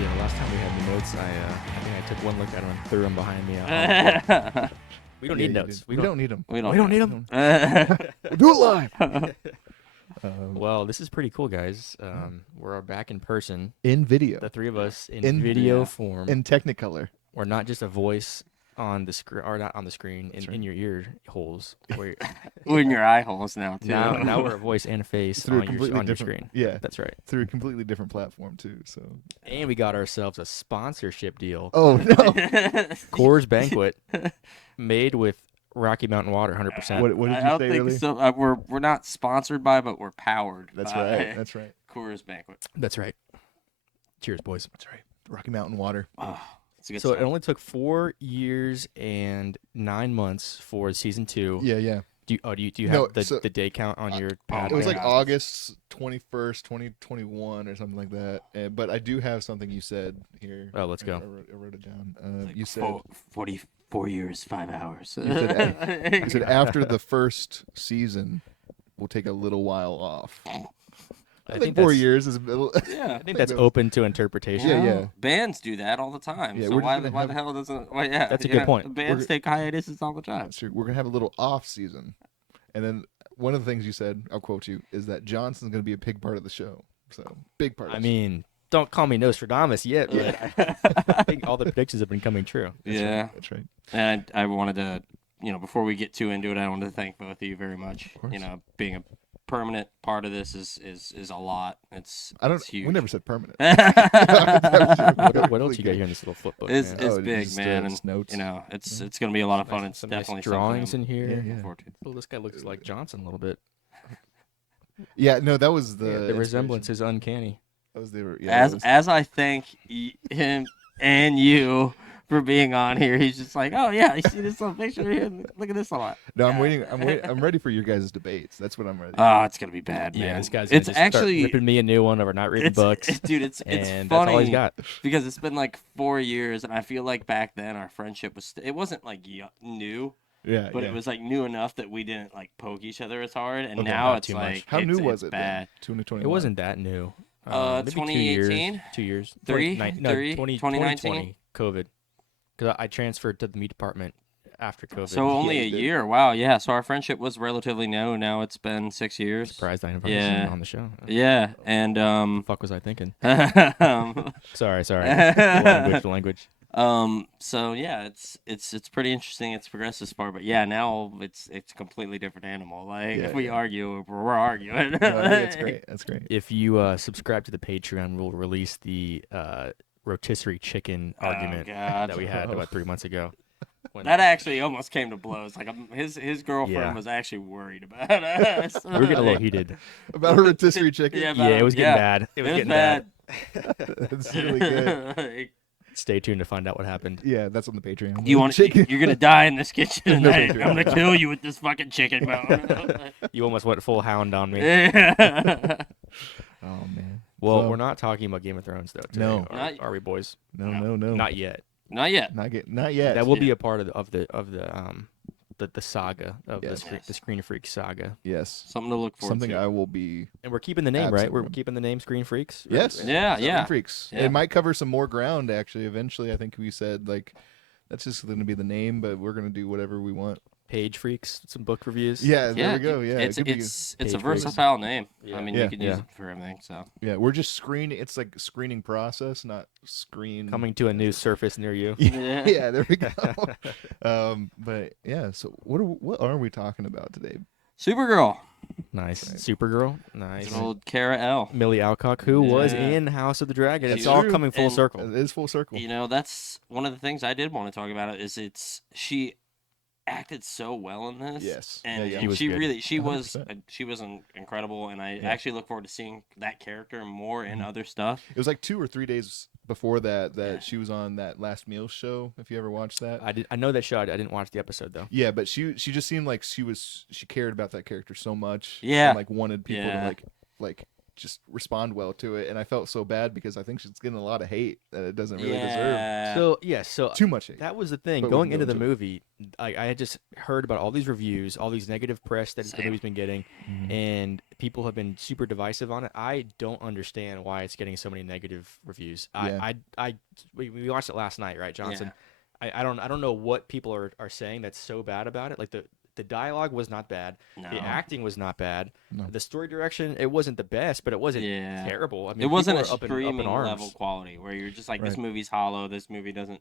Yeah, last time we had the notes, I think I took one look at them and threw them behind me. We don't need notes. We don't need them. We don't need them. We'll do it live. Well, this is pretty cool, guys. We're back in person. In video. The three of us in video form. In Technicolor. We're not just a voice on the screen, or not on the screen, in your ear holes. We're in your eye holes now, too. Now we're a voice and a face Through on your screen. Yeah. That's right. Through a completely different platform, too. So. And we got ourselves a sponsorship deal. Oh, no. Coors Banquet, made with Rocky Mountain Water, 100%. What did you I don't say think earlier? so. We're not sponsored by, but we're powered That's by right. That's right. Coors Banquet. That's right. Cheers, boys. That's right. Rocky Mountain Water. Oh, it's a good So stuff. it only took 4 years and 9 months for season 2. Yeah. Do you No, have so- the day count on your pad? It was there? like August 21st, 2021 or something like that. But I do have something you said here. Oh, let's go. I wrote it down. Like You said 44 years, 5 hours. you said after the first season, we'll take a little while off. I think 4 that's- years is. Yeah. I think that's open to interpretation. Yeah. Bands do that all the time. Yeah, so we're why just gonna the have- hell doesn't? Well, yeah, That's a good point. Bands take hiatuses all the time. That's true. We're gonna have a little off season, and then one of the things you said, I'll quote you, is that Johnson's gonna be a big part of the show. So big part. Of I the show. mean, don't call me Nostradamus yet, but I think all the predictions have been coming true. Yeah. That's right. And I wanted to, before we get too into it, I wanted to thank both of you very much. course. Being a permanent part of this is a lot. It's huge. We never said permanent. What else you got here in this little flip book? It's man? big, just, man, just notes. it's gonna be a lot of fun. It's Some nice definitely drawings something in here. Yeah. looking forward to. Oh, this guy looks like Johnson a little bit. Yeah, no, that was the The inspiration. resemblance is uncanny. That was the yeah. that was- As I thank him and you for being on here, he's just like, oh yeah, you see this little picture here? Look at this a lot. no, I'm waiting. I'm ready for your guys' debates. That's what I'm ready. Oh, it's gonna be bad, man. Yeah, this guy's gonna it's just start actually ripping me a new one over not reading books. dude. It's and funny. that's all he's got. Because it's been like 4 years, and I feel like back then our friendship was it wasn't like new, yeah, but yeah. it was like new enough that we didn't like poke each other as hard. And Okay, now not it's too much. like How new it's was it? bad. 2021. It wasn't that new. Maybe 2018? 2 years. Three? 2019, 2019? COVID. Because I transferred to the meat department after COVID. So only Yeah, a you did. year. Wow, yeah. So our friendship was relatively new. Now it's been 6 years. Surprised I invited Yeah. him on the show. Yeah, and What the fuck was I thinking? um, Sorry. The language. so yeah, it's pretty interesting. It's progressed this far, but yeah, now it's a completely different animal. Like Yeah, if we yeah. argue, we're arguing. No, that's great. That's great. If you subscribe to the Patreon, we'll release the rotisserie chicken argument God. that we had about 3 months ago. When That actually almost came to blows. Like his girlfriend Yeah. was actually worried about us. we were getting a little heated. About a rotisserie chicken. Yeah, Yeah, it was getting bad. It was getting bad. That's really good. Like, Stay tuned to find out what happened. Yeah, that's on the Patreon. you're gonna die in this kitchen No tonight. Patreon. I'm gonna kill you with this fucking chicken bone. You almost went full hound on me. Yeah. Oh man. Well, So- we're not talking about Game of Thrones though. Today, No. are we, boys? No. Not yet. Not yet. Not yet. That will be Yeah. a part of the saga of Yes. the Screen Freak saga, Yes. Something to look forward Something to. I will be. and we're keeping the name right. We're Absolutely. keeping the name Screen Freaks. right? Yes. Yeah, Screen yeah. Freaks. Yeah. It might cover some more ground actually. Eventually, I think we said like that's just going to be the name, but we're going to do whatever we want. Page Freaks, some book reviews. Yeah. There Yeah, we go. Yeah. It's it could be- it's a Page Freaks. versatile name. Yeah. I mean, Yeah. you can use Yeah. it for everything. So yeah. We're just screening. It's like screening process, not screen. Coming to a new surface near you. Yeah. Yeah. There we go. But yeah. So what are we talking about today? Supergirl, Nice. Right. Supergirl. Nice. it's an old Kara L. Millie Alcock, who was Yeah. in House of the Dragon. That's It's all true. coming full And- circle. It is full circle. You know, that's one of the things I did want to talk about. She acted so well in this. Yes. And, Yeah, and was she good. really she 100%. was incredible, and I Yeah. actually look forward to seeing that character more in Mhm. other stuff. It was like 2 or 3 days before that Yeah. she was on that Last Meal show. If you ever watched that. I know that show. I didn't watch the episode though. Yeah, but she just seemed like she cared about that character so much. Yeah. And like wanted people Yeah. to like just respond well to it, and I felt so bad because I think she's getting a lot of hate that it doesn't really deserve. Yeah. So Too much hate. that was the thing. But we Going can go into the into it. movie, I had just heard about all these reviews, all these negative press that the Same. movie's been getting, Mhm. and people have been super divisive on it. I don't understand why it's getting so many negative reviews. Yeah. We watched it last night, right, Johnson? I don't know what people are saying that's so bad about it. Like the dialogue was not bad. No. The acting was not bad. No. The story direction, it wasn't the best, but it wasn't Yeah. terrible. I mean, It wasn't a people are up in streaming arms. level quality where you're just like, this Right. movie's hollow. This movie doesn't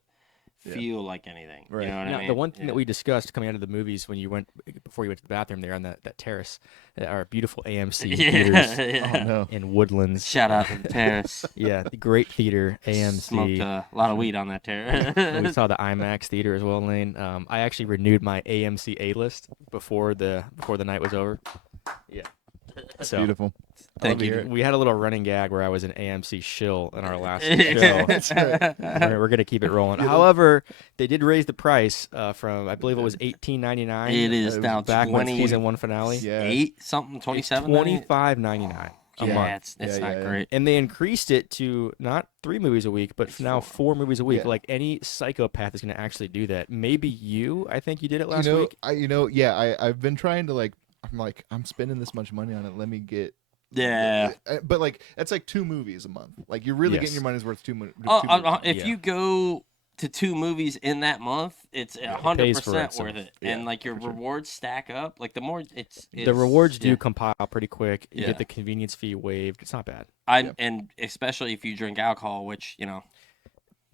Yeah. feel like anything. Right. You know what Now, I mean? the one thing Yeah. that we discussed coming out of the movies before you went to the bathroom there on that terrace, our beautiful AMC theaters yeah. Oh no. yeah. in Woodlands. Shout out to the terrace. Yeah, the great theater, AMC. Smoked a lot of weed on that And we terrace. saw the IMAX theater as well, Lane. I actually renewed my AMC A list before the night was over. Yeah. That's So beautiful. Thank Love to you. hear it. we had a little running gag where I was an AMC shill in our last show. That's right. We're gonna keep it rolling. However, they did raise the price from I believe it was $18.99. It is now back when 20 season 1 finale. Yeah. 8 something, 27. $25.99 a Yeah, month. it's Yeah, not yeah. great. And they increased it to not 3 movies a week, but It's now 4 movies a week. Yeah. Like any psychopath is going to actually do that. Maybe you, I think you did it last week. I've been trying to I'm spending this much money on it. Let me get. Yeah. But like that's like 2 movies a month. Like you're really Yes. getting your money's worth. Two movies. If Yeah. you go to 2 movies in that month, it's pays for 100% itself. worth it. Yeah, And like your for sure. rewards stack up. Like the more it's The rewards do yeah. compile pretty quick. You Yeah. get the convenience fee waived. It's not bad. Yep. And especially if you drink alcohol, which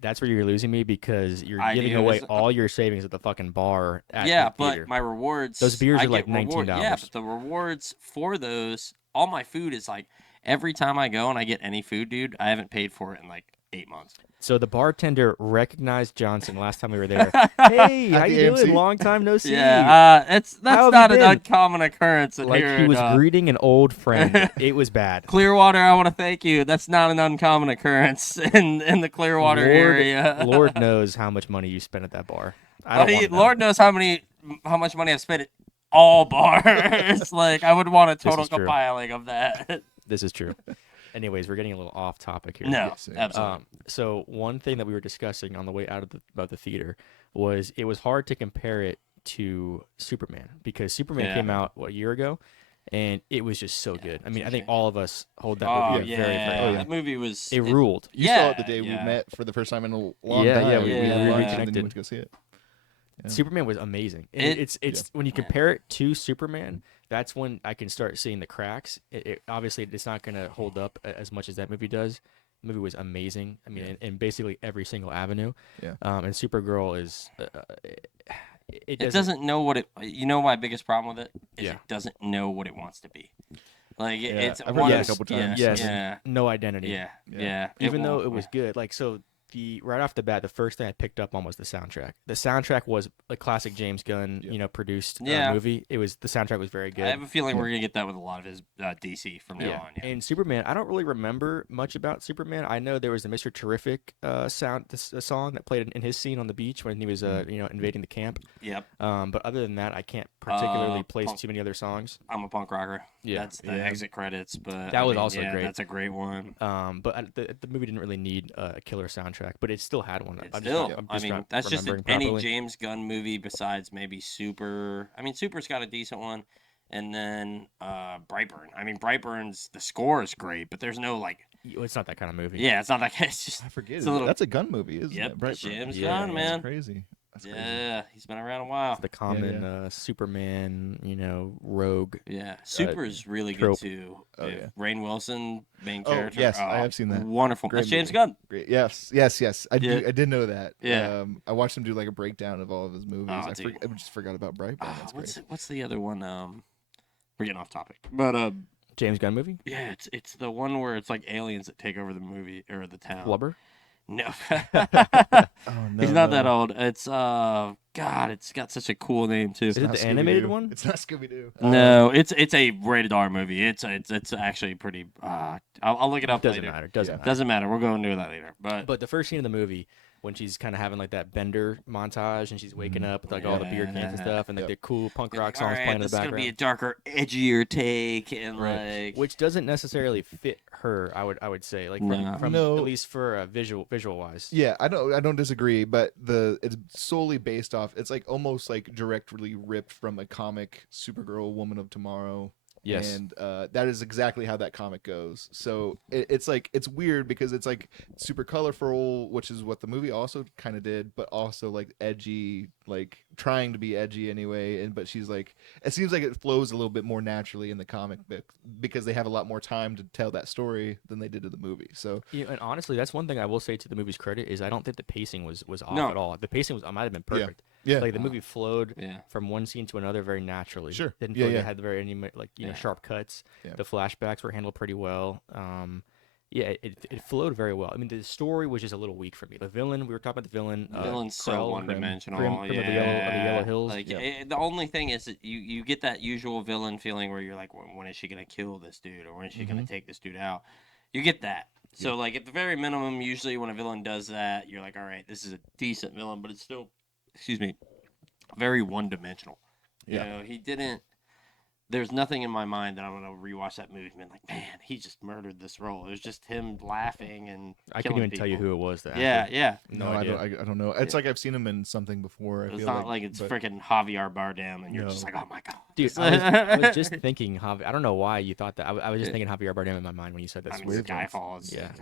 That's where you're losing me because you're I giving do. away It's- all your savings at the fucking bar at yeah, the but theater. my rewards. Those beers I are like get reward- $19. Yeah, but the rewards for those, all my food is like every time I go and I get any food, dude, I haven't paid for it in like 8 months. So the bartender recognized Johnson last time we were there. Hey, At how the you doing? AMC? Long time no see. Yeah, that's How have not you an been? uncommon occurrence. Like here he in, was greeting an old friend. It was bad. Clearwater, I want to thank you. That's not an uncommon occurrence in the Clearwater area. Lord knows how much money you spent at that bar. I don't wanna know. Lord knows how much money I've spent at all bars. Like I would want a total is true. compiling of that. This is true. Anyways, we're getting a little off topic here. No, Yes, absolutely. So one thing that we were discussing on the way out of the theater was it was hard to compare it to Superman because Superman Yeah. came out a year ago, and it was just so good. I mean, I think changed. all of us hold that Oh movie yeah, very, very high. that movie was It ruled. You saw it the day we yeah. met for the first time in a long Yeah, time. yeah, we had lunch and then reconnected. you went to go see it. Yeah. Superman was amazing. And It- it's when you compare it to Superman, that's when I can start seeing the cracks. Obviously it's not going to hold up as much as that movie does. The movie was amazing. I mean, in basically every single avenue. Yeah. And Supergirl is It doesn't know what it. You know, my biggest problem with it is Yeah. it doesn't know what it wants to be. Like Yeah, it's I've heard that a wants- couple times. Yes. Yeah, no identity. yeah, Yeah. yeah. Even though won't- it was good. Like so right off the bat, the first thing I picked up on was the soundtrack. The soundtrack was a classic James Gunn, Yeah. produced Yeah. movie. The soundtrack was very good. I have a feeling we're gonna get that with a lot of his DC from now on. Yeah. And Superman, I don't really remember much about Superman. I know there was a Mr. Terrific song that played in his scene on the beach when he was invading the camp. Yep. But other than that, I can't particularly place Punk- too many other songs. I'm a punk rocker. Yeah. That's the Yeah. exit credits, but That I was mean, also yeah, great. That's a great one. But the movie didn't really need a killer soundtrack, but it still had one. It's I'm still, just, I'm I just mean, not that's just remembering any properly. James Gunn movie besides maybe Super. I mean, Super's got a decent one, and then Brightburn. I mean, Brightburn's the score is great, but there's no like, It's not that kind of movie. yeah, it's not like it's just I forget. It's a little- That's a Gun movie, isn't Yep, it? Brightburn. James Yeah, Gunn, that's man. That's crazy. That's crazy. Yeah, he's been around a while. It's the common Superman, rogue. Yeah, Super's really trope. good too. Oh, If yeah. Rainn Wilson, main Oh, character. yes, I have seen that. Wonderful. Great That's James movie. Gunn. Great. Yes. I Yeah. did know that. Yeah. I watched him do like a breakdown of all of his movies. Oh, I dude. just forgot about Brightburn. That's great. What's the other one? We're getting off topic, but James Gunn movie? yeah, it's the one where it's like aliens that take over the movie or the town. Flubber? No, Oh no. he's not that no. old. It's God, it's got such a cool name too. Is it Not the animated Scooby-Doo. one? It's not Scooby Doo. No, it's a rated R movie. It's actually pretty. I'll look it up Doesn't later. matter. Doesn't Yeah. matter. Doesn't matter. We're going to do that later. But But the first scene of the movie when she's kind of having like that Bender montage and she's waking up with like all the beer cans and stuff and like the cool punk You're rock like, all songs right, playing in the this is gonna be a background. darker, edgier take, and Right. like, Which doesn't necessarily fit her, I would say, like No. from No. at least for visual wise. Yeah, I don't disagree, but it's solely based off. It's like almost like directly ripped from a comic, Supergirl, Woman of Tomorrow. Yes. And that is exactly how that comic goes. So it's like it's weird because it's like super colorful, which is what the movie also kind of did, but also like edgy, like trying to be edgy anyway. And but she's like, it seems like it flows a little bit more naturally in the comic book because they have a lot more time to tell that story than they did in the movie. So And honestly, that's one thing I will say to the movie's credit is I don't think the pacing was off No. at all. The pacing might have been perfect. yeah, Like the movie flowed yeah. from one scene to another very naturally. Sure. Didn't Yeah, feel like yeah. it had very Yeah. sharp cuts. Yeah. The flashbacks were handled pretty well. Yeah, it flowed very well. I mean, the story was just a little weak for me. The villain, we were talking about the villain. Villain's so Krell, one-dimensional. Krim of the Yellow Hills. Like Yeah. the only thing is that you get that usual villain feeling where you're like, when is she gonna kill this dude, or when is she gonna take this dude out? You get that. So like at the very minimum, usually when a villain does that, you're like, all right, this is a decent villain, but it's still, excuse me, very one-dimensional. Yeah. You know, he didn't. There's nothing in my mind that I'm gonna rewatch that movie and be like, man, he just murdered this role. It was just him laughing and I killing couldn't even tell you people. who it was. The Yeah, actor. yeah. No, idea. I don't know. It's like I've seen him in something before. I It's feel not like it's but- freaking Javier Bardem, and you're No. just like, oh my god, Dude, this- I was just thinking I don't know why you thought that. I was just Yeah. thinking Javier Bardem in my mind when you said that. I mean, weird, Skyfall is Yeah.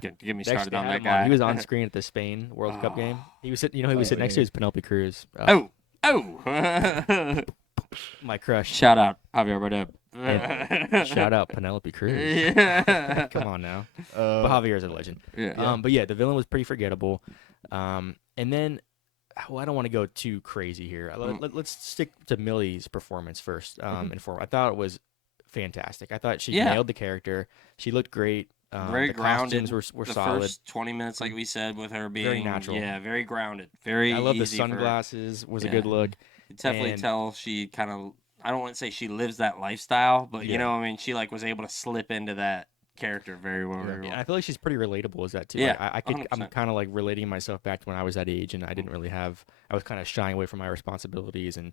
Get me They actually started on had that him guy. He was on screen at the Spain World Cup game. He was sitting, he was sitting next to yeah. his Penelope Cruz. Oh. My crush. Shout out Javier Bardem. Shout out Penelope Cruz. Yeah. Come on now. But Javier's a legend. Yeah. But yeah, the villain was pretty forgettable. And then, well, I don't want to go too crazy here. Let's stick to Millie's performance first. And for I thought it was fantastic. I thought she nailed the character. She looked great. Very the grounded. costumes were the solid. first 20 minutes, like we said, with her being Very natural. Yeah, very grounded. Very. I love the easy for her. sunglasses. Was a Yeah. good look. You definitely And- tell she kind of. I don't want to say she lives that lifestyle, but Yeah. you know, I mean, she like was able to slip into that character very well. Very well. And I feel like she's pretty relatable as that too. Yeah, Like, I'm 100%. kind of like relating myself back to when I was that age, and I didn't really have. I was kind of shying away from my responsibilities, and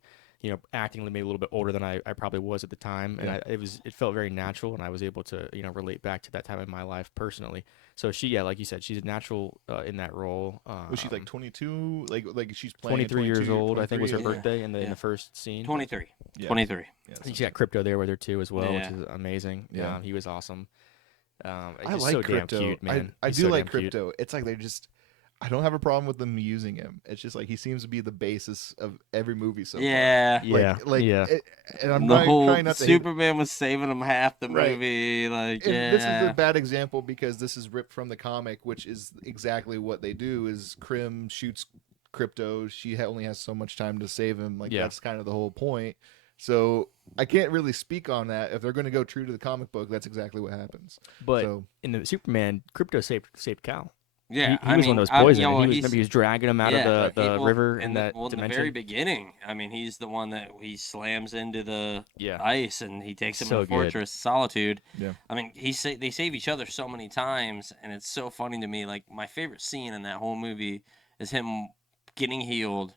acting maybe a little bit older than I probably was at the time, and it felt very natural, and I was able to relate back to that time in my life personally. So like you said, she's a natural in that role. Was she like 22? Like she's playing 23 years 22, old? I think was her 23? birthday in Yeah. the first scene. 23. Yeah. 23. Yeah, I think she got Crypto there with her too as well, Yeah. which is amazing. Yeah. He was awesome. I Just like so Crypto. damn cute, man. I He's do so like damn cute. Crypto. It's like I don't have a problem with them using him. It's just like he seems to be the basis of every movie so Yeah. far. Yeah, yeah. And I'm The not whole trying not to hate- Superman was saving him half the Right. movie. Like, and yeah. this is a bad example because this is ripped from the comic, which is exactly what they do. Is Krim shoots Crypto. She only has so much time to save him. Like Yeah. that's kind of the whole point. So I can't really speak on that. If they're going to go true to the comic book, that's exactly what happens. But So in the Superman, Crypto saved Cal. Yeah, he was one of those poison. Remember, he was dragging him out of the well, river in in that the dimension. very beginning. I mean, he's the one that he slams into the Yeah. ice, and he takes him So to the good. Fortress Solitude. Yeah. I mean, they save each other so many times, and it's so funny to me. Like, my favorite scene in that whole movie is him getting healed,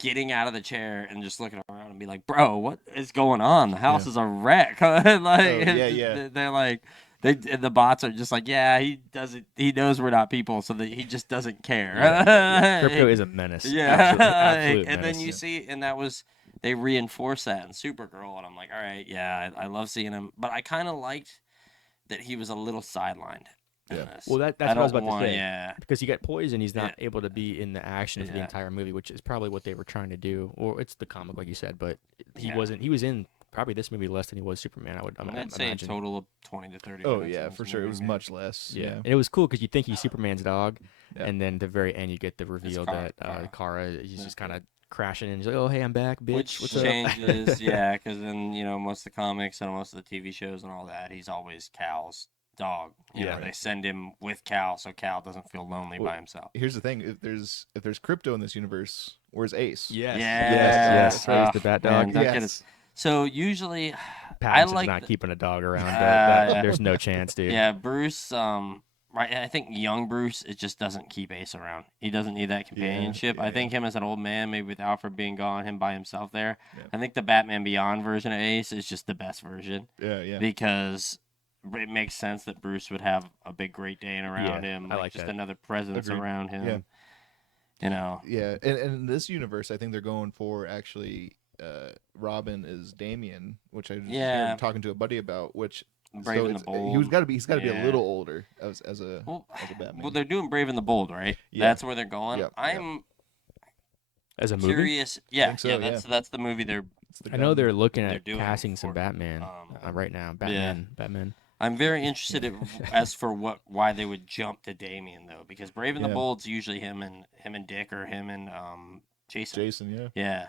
getting out of the chair, and just looking around and be like, "Bro, what is going on? The house is a wreck." yeah. They're like. The bots are just like, yeah, he doesn't. He knows we're not people, so that he just doesn't care. Crypto is a menace. Yeah, Absolute and menace. then you see, and they reinforce that in Supergirl, and I'm like, all right, yeah, I love seeing him, but I kind of liked that he was a little sidelined. in Yeah. this. Well, that's what I was about to say. Yeah, Because he got poisoned, he's not able to be in the action for the Yeah. entire movie, which is probably what they were trying to do. Or it's the comic, like you said, but he Yeah. wasn't. He was in probably this movie less than he was Superman. I'd say a imagine. total of 20 to 30. Oh minutes yeah, in for this sure. It movie. was much less. Yeah. Yeah. And it was cool because you think he's Superman's dog, Yeah. and then at the very end you get the reveal Kara. that Kara he's just kind of crashing and he's like, "Oh hey, I'm back, bitch. Which What's up?" changes, yeah, because then most of the comics and most of the TV shows and all that, he's always Cal's dog. You Yeah. know, they send him with Cal, so Cal doesn't feel lonely by himself. Here's the thing: if there's Crypto in this universe, where's Ace? Yes. Yes. Yes. Right, the Bat man, Dog. that kid Yes. is- So usually, Pattinson's like not keeping a dog around. Yeah. There's no chance, dude. yeah, Bruce right. I think young Bruce, it just doesn't keep Ace around. He doesn't need that companionship. I think him as an old man, maybe with Alfred being gone, him by himself there. Yeah. I think the Batman Beyond version of Ace is just the best version. Yeah. Because it makes sense that Bruce would have a big Great Dane around him, I like just that. another presence Agreed. around him. Yeah. You know. Yeah, and in this universe, I think they're going for actually Robin is Damien, which I just heard talking to a buddy about. Which Brave and the Bold. He's got to be a little older as a Batman. Well, they're doing Brave and the Bold, right? Yeah. That's where they're going. Yep, I'm As a movie, curious. Yeah, think so, that's the movie they're. I know they're looking they're at doing casting some for- Batman right now. Batman. I'm very interested as for why they would jump to Damien though, because Brave and the Yeah. Bold's usually him and Dick or him and Jason. Jason, Yeah.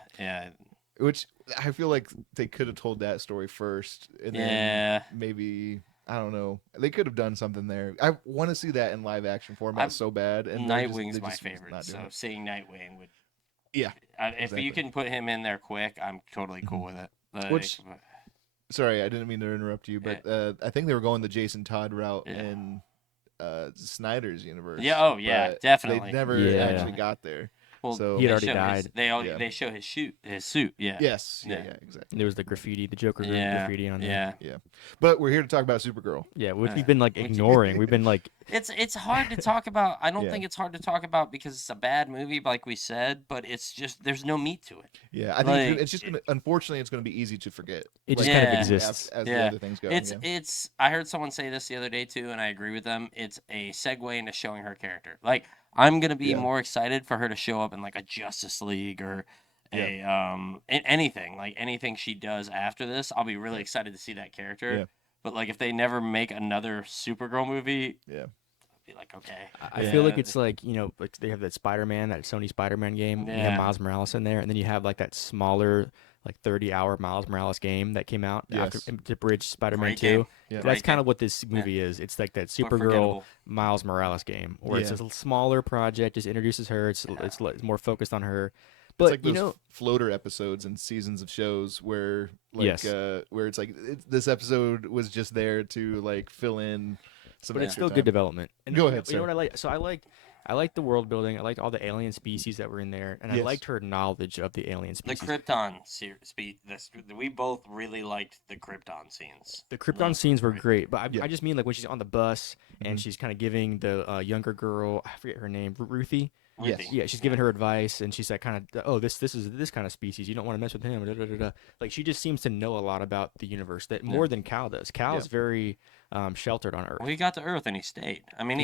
Which I feel like they could have told that story first, and then maybe I don't know. They could have done something there. I want to see that in live action format so bad. And Nightwing's my just favorite, not doing so it. seeing Nightwing would. Yeah, If you can put him in there quick, I'm totally cool with it. Like, Which- Sorry, I didn't mean to interrupt you, but I think they were going the Jason Todd route in Snyder's universe. Yeah, oh yeah, but definitely. They never Yeah. actually got there. Well, So- He had they already show died. They show his suit. Yeah. Yes. Yeah, Yeah. exactly. There was the graffiti, the Joker graffiti on there. Yeah. But we're here to talk about Supergirl. Yeah, which Yeah. we've been like Which- ignoring. We've been like, It's hard to talk about. I don't Yeah. think it's hard to talk about because it's a bad movie, like we said. But it's just there's no meat to it. Yeah, I think Like, it's just gonna. Unfortunately, it's gonna be easy to forget. it just Like, kind of Yeah. exists. as the Yeah. other things go. It's. I heard someone say this the other day too, and I agree with them. It's a segue into showing her character. Like I'm gonna be Yeah. more excited for her to show up in like a Justice League or anything, like anything she does after this. I'll be really excited to see that character. Yeah. But like if they never make another Supergirl movie, Yeah. I'll be like, okay. I feel like it's like, like they have that Spider-Man, that Sony Spider-Man game. You Yeah. have Miles Morales in there, and then you have like that smaller, like 30-hour Miles Morales game that came out after Yes. to bridge Spider-Man Great 2. game. Yeah. That's Great kind game. of what this movie is. It's like that But Supergirl forgettable. Miles Morales game, where it's Yeah. a smaller project, just introduces her. It's more focused on her. It's But like those floater episodes and seasons of shows where, like, Yes. where it's like this episode was just there to like fill in some. but it's extra still time. good development. And Go you ahead, know sir. what I like? So I liked the world building. I liked all the alien species that were in there, and I Yes. liked her knowledge of the alien The species. Krypton we both really liked the Krypton scenes. The Krypton Loved scenes were Krypton. great, but Yeah. I just mean like when she's on the bus and Mhm. she's kind of giving the younger girl, I forget her name, Ruthie. Yes. Ruthie. Yeah, she's giving her advice, and she's like, kind of, oh, this is this kind of species. You don't want to mess with him. Da, da, da, da. Like she just seems to know a lot about the universe that more than Cal does. Cal's very sheltered on Earth. Well, he got to Earth and he stayed. I mean,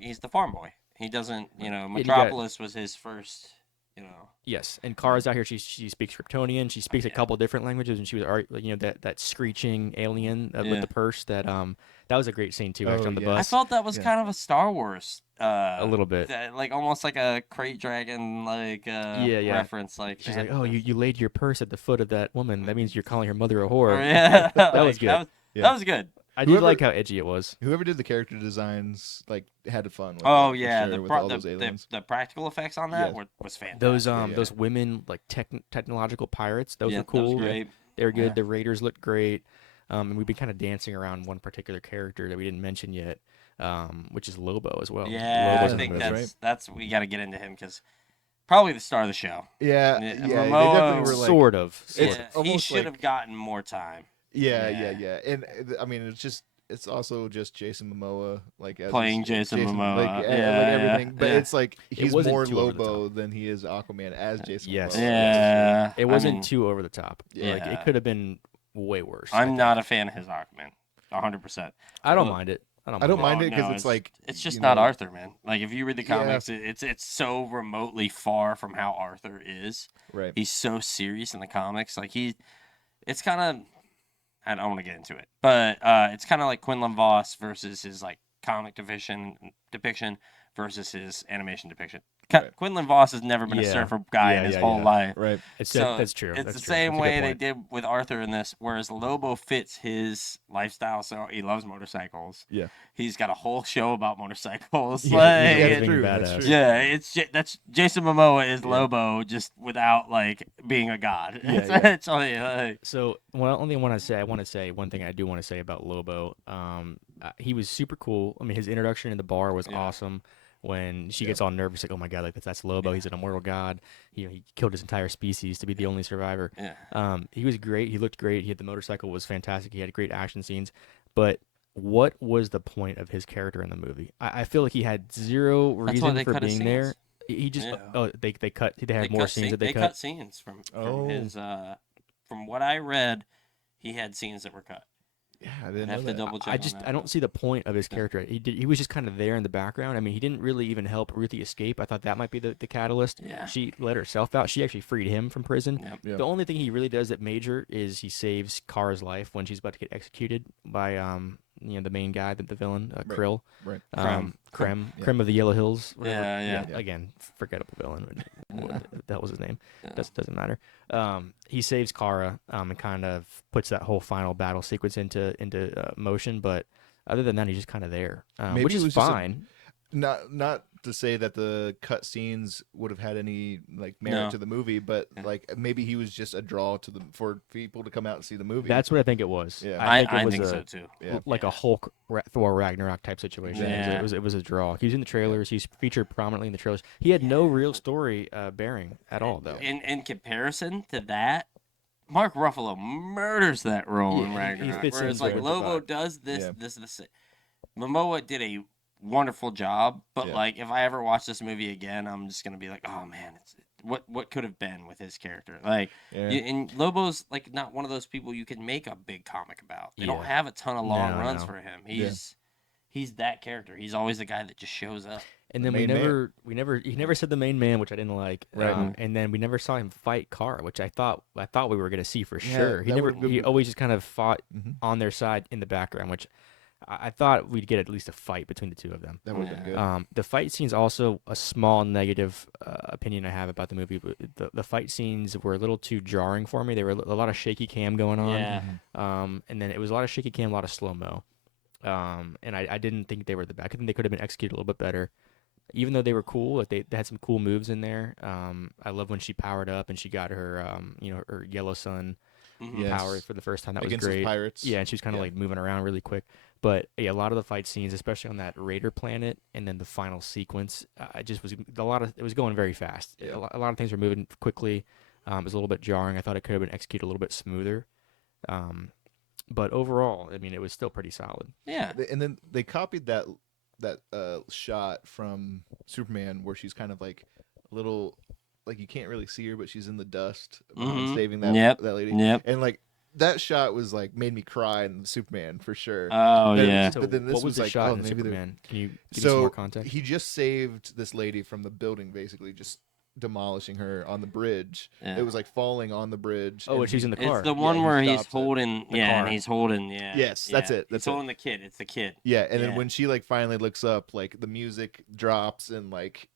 he's the farm boy. He doesn't, you got- Metropolis was his first, Yes, and Kara's out here. She speaks Kryptonian. She speaks a couple different languages, and she was that screeching alien with Yeah. the purse. That was a great scene too. Actually, Oh, on the yeah. I bus, felt that was Yeah. kind of a Star Wars. a little bit. Like almost like a crate dragon, like Yeah. reference. Like She's like, "Oh, you laid your purse at the foot of that woman. That means you're calling her mother a whore." yeah, That was good. That was good. I did Whoever- like how edgy it was. Whoever did the character designs like had fun. With Oh it, for yeah, sure, the, with pro- all the, those the aliens. the practical effects on that Yes. was fantastic. Those women like technological pirates. Those yeah, were cool. That was great. They were good. Yeah. The Raiders looked great. And we've been kind of dancing around one particular character that we didn't mention yet, which is Lobo as well. Yeah, Lobo's I in think the movie. that's we got to get into him because probably the star of the show. Yeah, Yeah, yeah. They Momoa- definitely were like. sort of. It's Yeah, he almost should like- have gotten more time. Yeah. And I mean, it's also just Jason Momoa, like as Playing his- Jason Momoa, like, yeah, like everything. But yeah. it's like he's wasn't more too over the Lobo than he is Aquaman as Jason. Yes. Momoa. Yeah, It wasn't I mean, too over the top. Like Yeah. it could have been way worse. I'm not a fan of his Aquaman, 100%. I don't Look, mind it. I don't mind Oh, it because no, it's like it's just you not know, Arthur, man. Like if you read the Yeah. comics, it's so remotely far from how Arthur is. Right. He's so serious in the comics. Like it's kind of, I don't want to get into it, but it's kind of like Quinlan Voss versus his like comic depiction versus his animation depiction. Right. Quinlan Voss has never been a Yeah. surfer guy in Yeah, his yeah, whole yeah. life. Right. That's true. It's That's the true. same That's a good way they point. did with Arthur in this, whereas Lobo fits his lifestyle. So he loves motorcycles. Yeah. He's got a whole show about motorcycles. Yeah, like, he's that's being true, badass. that's true. yeah, that's Jason Momoa is Yeah. Lobo just without like being a god. Yeah, yeah. Essentially, like, So, only want to say one thing I do want to say about Lobo. he was super cool. I mean, his introduction in the bar was Yeah. awesome. When she gets all nervous, like, oh my god, like that's Lobo. Yeah. He's an immortal god. He killed his entire species to be the only survivor. Yeah. He was great. He looked great. He had the motorcycle was fantastic. He had great action scenes. But what was the point of his character in the movie? I feel like he had zero That's why reason they for cut his being there. scenes. He just Yeah. they had more scenes that they cut. cut scenes from Oh. his from what I read, he had scenes that were cut. Yeah, I didn't Have know to that. double check. I on just that. I don't see the point of his character. He was just kind of there in the background. I mean, he didn't really even help Ruthie escape. I thought that might be the catalyst. Yeah. She let herself out. She actually freed him from prison. Yep. Yeah. The only thing he really does that major is he saves Kara's life when she's about to get executed by the main guy, the villain, Right. Krill. Right. Krem Yeah. Krem of the Yellow Hills. whatever. Yeah. Again, forgettable villain. What the hell was his name? Yeah. Doesn't matter. He saves Kara and kind of puts that whole final battle sequence into motion. But other than that, he's just kind of there, Maybe which it is was just a- fine. Not to say that the cut scenes would have had any like merit No. to the movie, but Yeah. like maybe he was just a draw for people to come out and see the movie. That's what I think it was. Yeah. I it was think a, so too. Yeah. like a Hulk Thor Ragnarok type situation. Yeah. It was a draw. He was in the trailers. He's featured prominently in the trailers. He had no real story bearing at all, though. In comparison to that, Mark Ruffalo murders that role Yeah, in he Ragnarok. fits Where in it's like with the Lobo vibe. does this, Yeah. this. Momoa did a wonderful job, but Yeah. like if I ever watch this movie again, I'm just gonna be like, oh man, it's what could have been with his character. Like, Yeah. and Lobo's like not one of those people you can make a big comic about. They don't Yeah. have a ton of long No, runs no. for him. He's that character. He's always the guy that just shows up. And The then main man. he never said the main man, which I didn't like. Right. And then we never saw him fight Kara, which I thought we were gonna see for Yeah, sure. He that never, would've been- he always just kind of fought Mhm. on their side in the background, which I thought we'd get at least a fight between the two of them. That would have been Yeah. good. The fight scenes also a small negative opinion I have about the movie. But the fight scenes were a little too jarring for me. There were a lot of shaky cam going on. Yeah. And then it was a lot of shaky cam, a lot of slow mo. And I didn't think they were the best. I think they could have been executed a little bit better. Even though they were cool, like they had some cool moves in there. I love when she powered up and she got her her yellow sun Mhm. Yes. power for the first time. That Against was those great. pirates. Yeah, and she was kind of Yeah. like moving around really quick. But yeah, a lot of the fight scenes, especially on that Raider planet, and then the final sequence, it just was it was going very fast. Yeah. A lot of things were moving quickly. It was a little bit jarring. I thought it could have been executed a little bit smoother. But overall, I mean, it was still pretty solid. Yeah. And then they copied that shot from Superman where she's kind of like a little like you can't really see her, but she's in the dust behind Mhm. saving that Yep. that lady. Yep. And like that shot was like made me cry in Superman for sure. Oh Then- yeah. So But then this what was was the like, shot oh, in maybe they're- Superman? Can you give me some So more context? he just saved this lady from the building, basically just demolishing her on the bridge. Yeah. It was like falling on the bridge. Oh, and she's in the car. It's the Yeah, one he where he's stops it. holding, The yeah, car. and he's holding, yeah. Yes, that's yeah. it, that's he's holding the kid. It's the kid. Yeah, and then Yeah. when she like finally looks up, like the music drops and like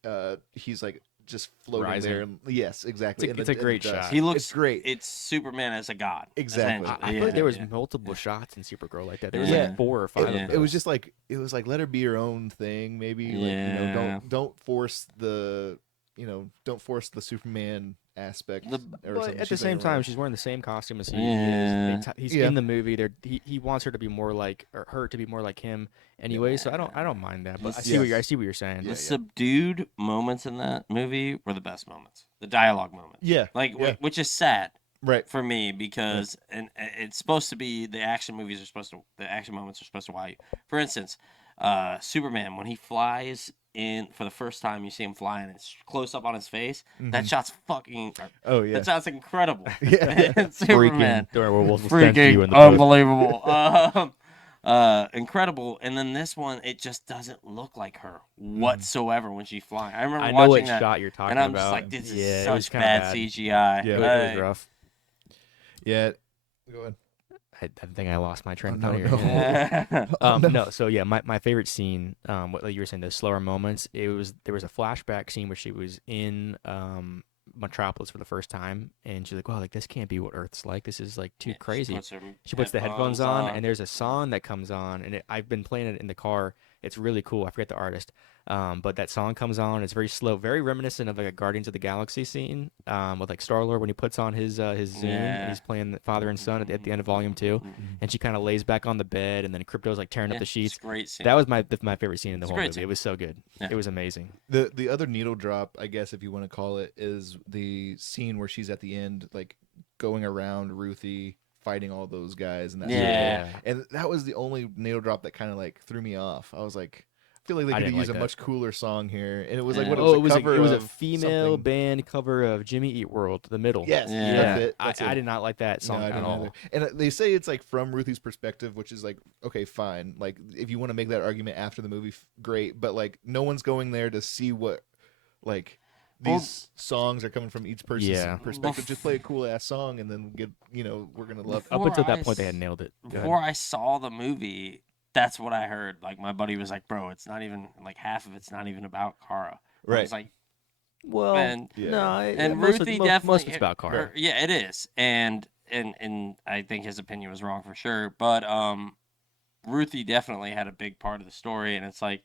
he's like just floating Rising. there. And, yes, exactly. It's a great shot. He looks It's great. It's Superman as a god. Exactly. I essentially. feel like there was yeah. multiple shots in Supergirl like that. There was Yeah. like 4 or 5 Yeah. of It was those. just like let her be her own thing, maybe. Like, Yeah. don't force the don't force the Superman aspect. The- or But something. at the She's same like, time, she's wearing the same costume as he Yeah. is. He's Yeah. in the movie. He wants her to be more like, or her to be more like him anyway. So I don't mind that. But I see Yes. I see what you're saying. The Yeah. subdued moments in that movie were the best moments. The dialogue moments. yeah, Like, yeah. which is sad right. for me because and it's supposed to be the action moments are supposed to wow you. For instance, Superman when he flies in for the first time, you see him flying. It's close up on his face. That Mhm. shot's fucking. Oh yeah. That shot's incredible. Yeah. Superman, Freaking. We'll send to you in freaking the post. unbelievable. Incredible. And then this one, it just doesn't look like her whatsoever when she's flying. I remember I know what watching that, shot you're talking and I'm about. just like, this yeah, is it was such kinda bad CGI. Yeah. It Like, was rough. Yeah. Go ahead. I think I lost my train of Oh, thought no, here. no. No, so yeah, my favorite scene, what like you were saying, the slower moments. There was a flashback scene where she was in Metropolis for the first time, and she's like, "Wow, like this can't be what Earth's like. This is like too crazy." She puts the headphones on, and there's a song that comes on, and I've been playing it in the car, It's really cool. I forget the artist. But that song comes on. It's very slow, very reminiscent of like a Guardians of the Galaxy scene with like Star-Lord when he puts on his Zune and he's playing the father and son at the end of Volume 2. And she kind of lays back on the bed, and then Crypto's like tearing up the It's sheets. a great scene. That was my favorite scene in the It's a whole great movie. scene. It was so good. Yeah. It was amazing. The other needle drop, I guess if you want to call it, is the scene where she's at the end, like going around Ruthie fighting all those guys and that sort of Yeah. thing. And that was the only needle drop that kind of like threw me off. I was like, I feel like they I could have didn't used like a that. much cooler song here. And it was like Yeah. what Oh, it was a cover it was a of female something. band cover of Jimmy Eat World, The Middle. Yes, Yeah. that's it. That's I it. did not like that song No, I at didn't all. either. And they say it's like from Ruthie's perspective, which is like, okay, fine. Like if you want to make that argument after the movie, great. But like no one's going there to see what like these songs are coming from each person's Yeah. perspective. Just play a cool ass song and then get, we're going to love it. Up Before until that I point, they s- had nailed it. Go ahead. Before I saw the movie, that's what I heard. Like my buddy was like, "Bro, it's not even like half of it's not even about Kara." I Right. was like, Well, and Yeah. no, and most Ruthie of, most definitely. of it's about Kara. Yeah, it is, and I think his opinion was wrong for sure. But Ruthie definitely had a big part of the story, and it's like,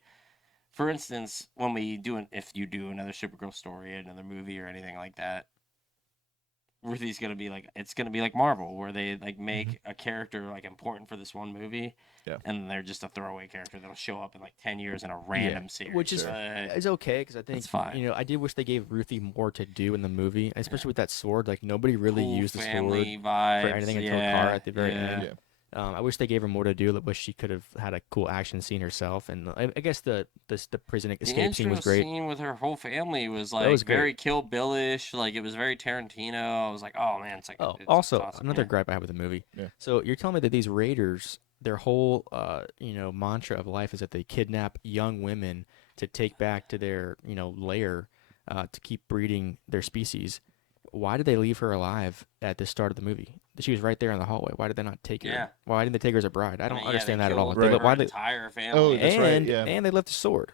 for instance, when if you do another Supergirl story, another movie, or anything like that, Ruthie's gonna be like, it's gonna be like Marvel, where they like make a character like important for this one movie, Yeah. and they're just a throwaway character that'll show up in like 10 years in a random series, Which is Sure. it's okay because I think It's fine. I did wish they gave Ruthie more to do in the movie, especially with that sword. Like nobody really cool used the sword family vibes, for anything until yeah, Kara at the very yeah. end. Yeah. I wish they gave her more to do. I wish she could have had a cool action scene herself, and I guess the prison The escape scene was intro great. scene with her whole family was like was great. very Kill Bill-ish, like it was very Tarantino. I was like, oh man, it's like Oh, it's also awesome. another Yeah. gripe I have with the movie. Yeah. So you're telling me that these raiders, their whole mantra of life is that they kidnap young women to take back to their lair to keep breeding their species. Why did they leave her alive at the start of the movie? She was right there in the hallway. Why did they not take her? Yeah. Why didn't they take her as a bride? I don't mean, understand they that at all. killed They Right. let- her why they, entire family. Oh, that's right, and yeah. and they left the sword.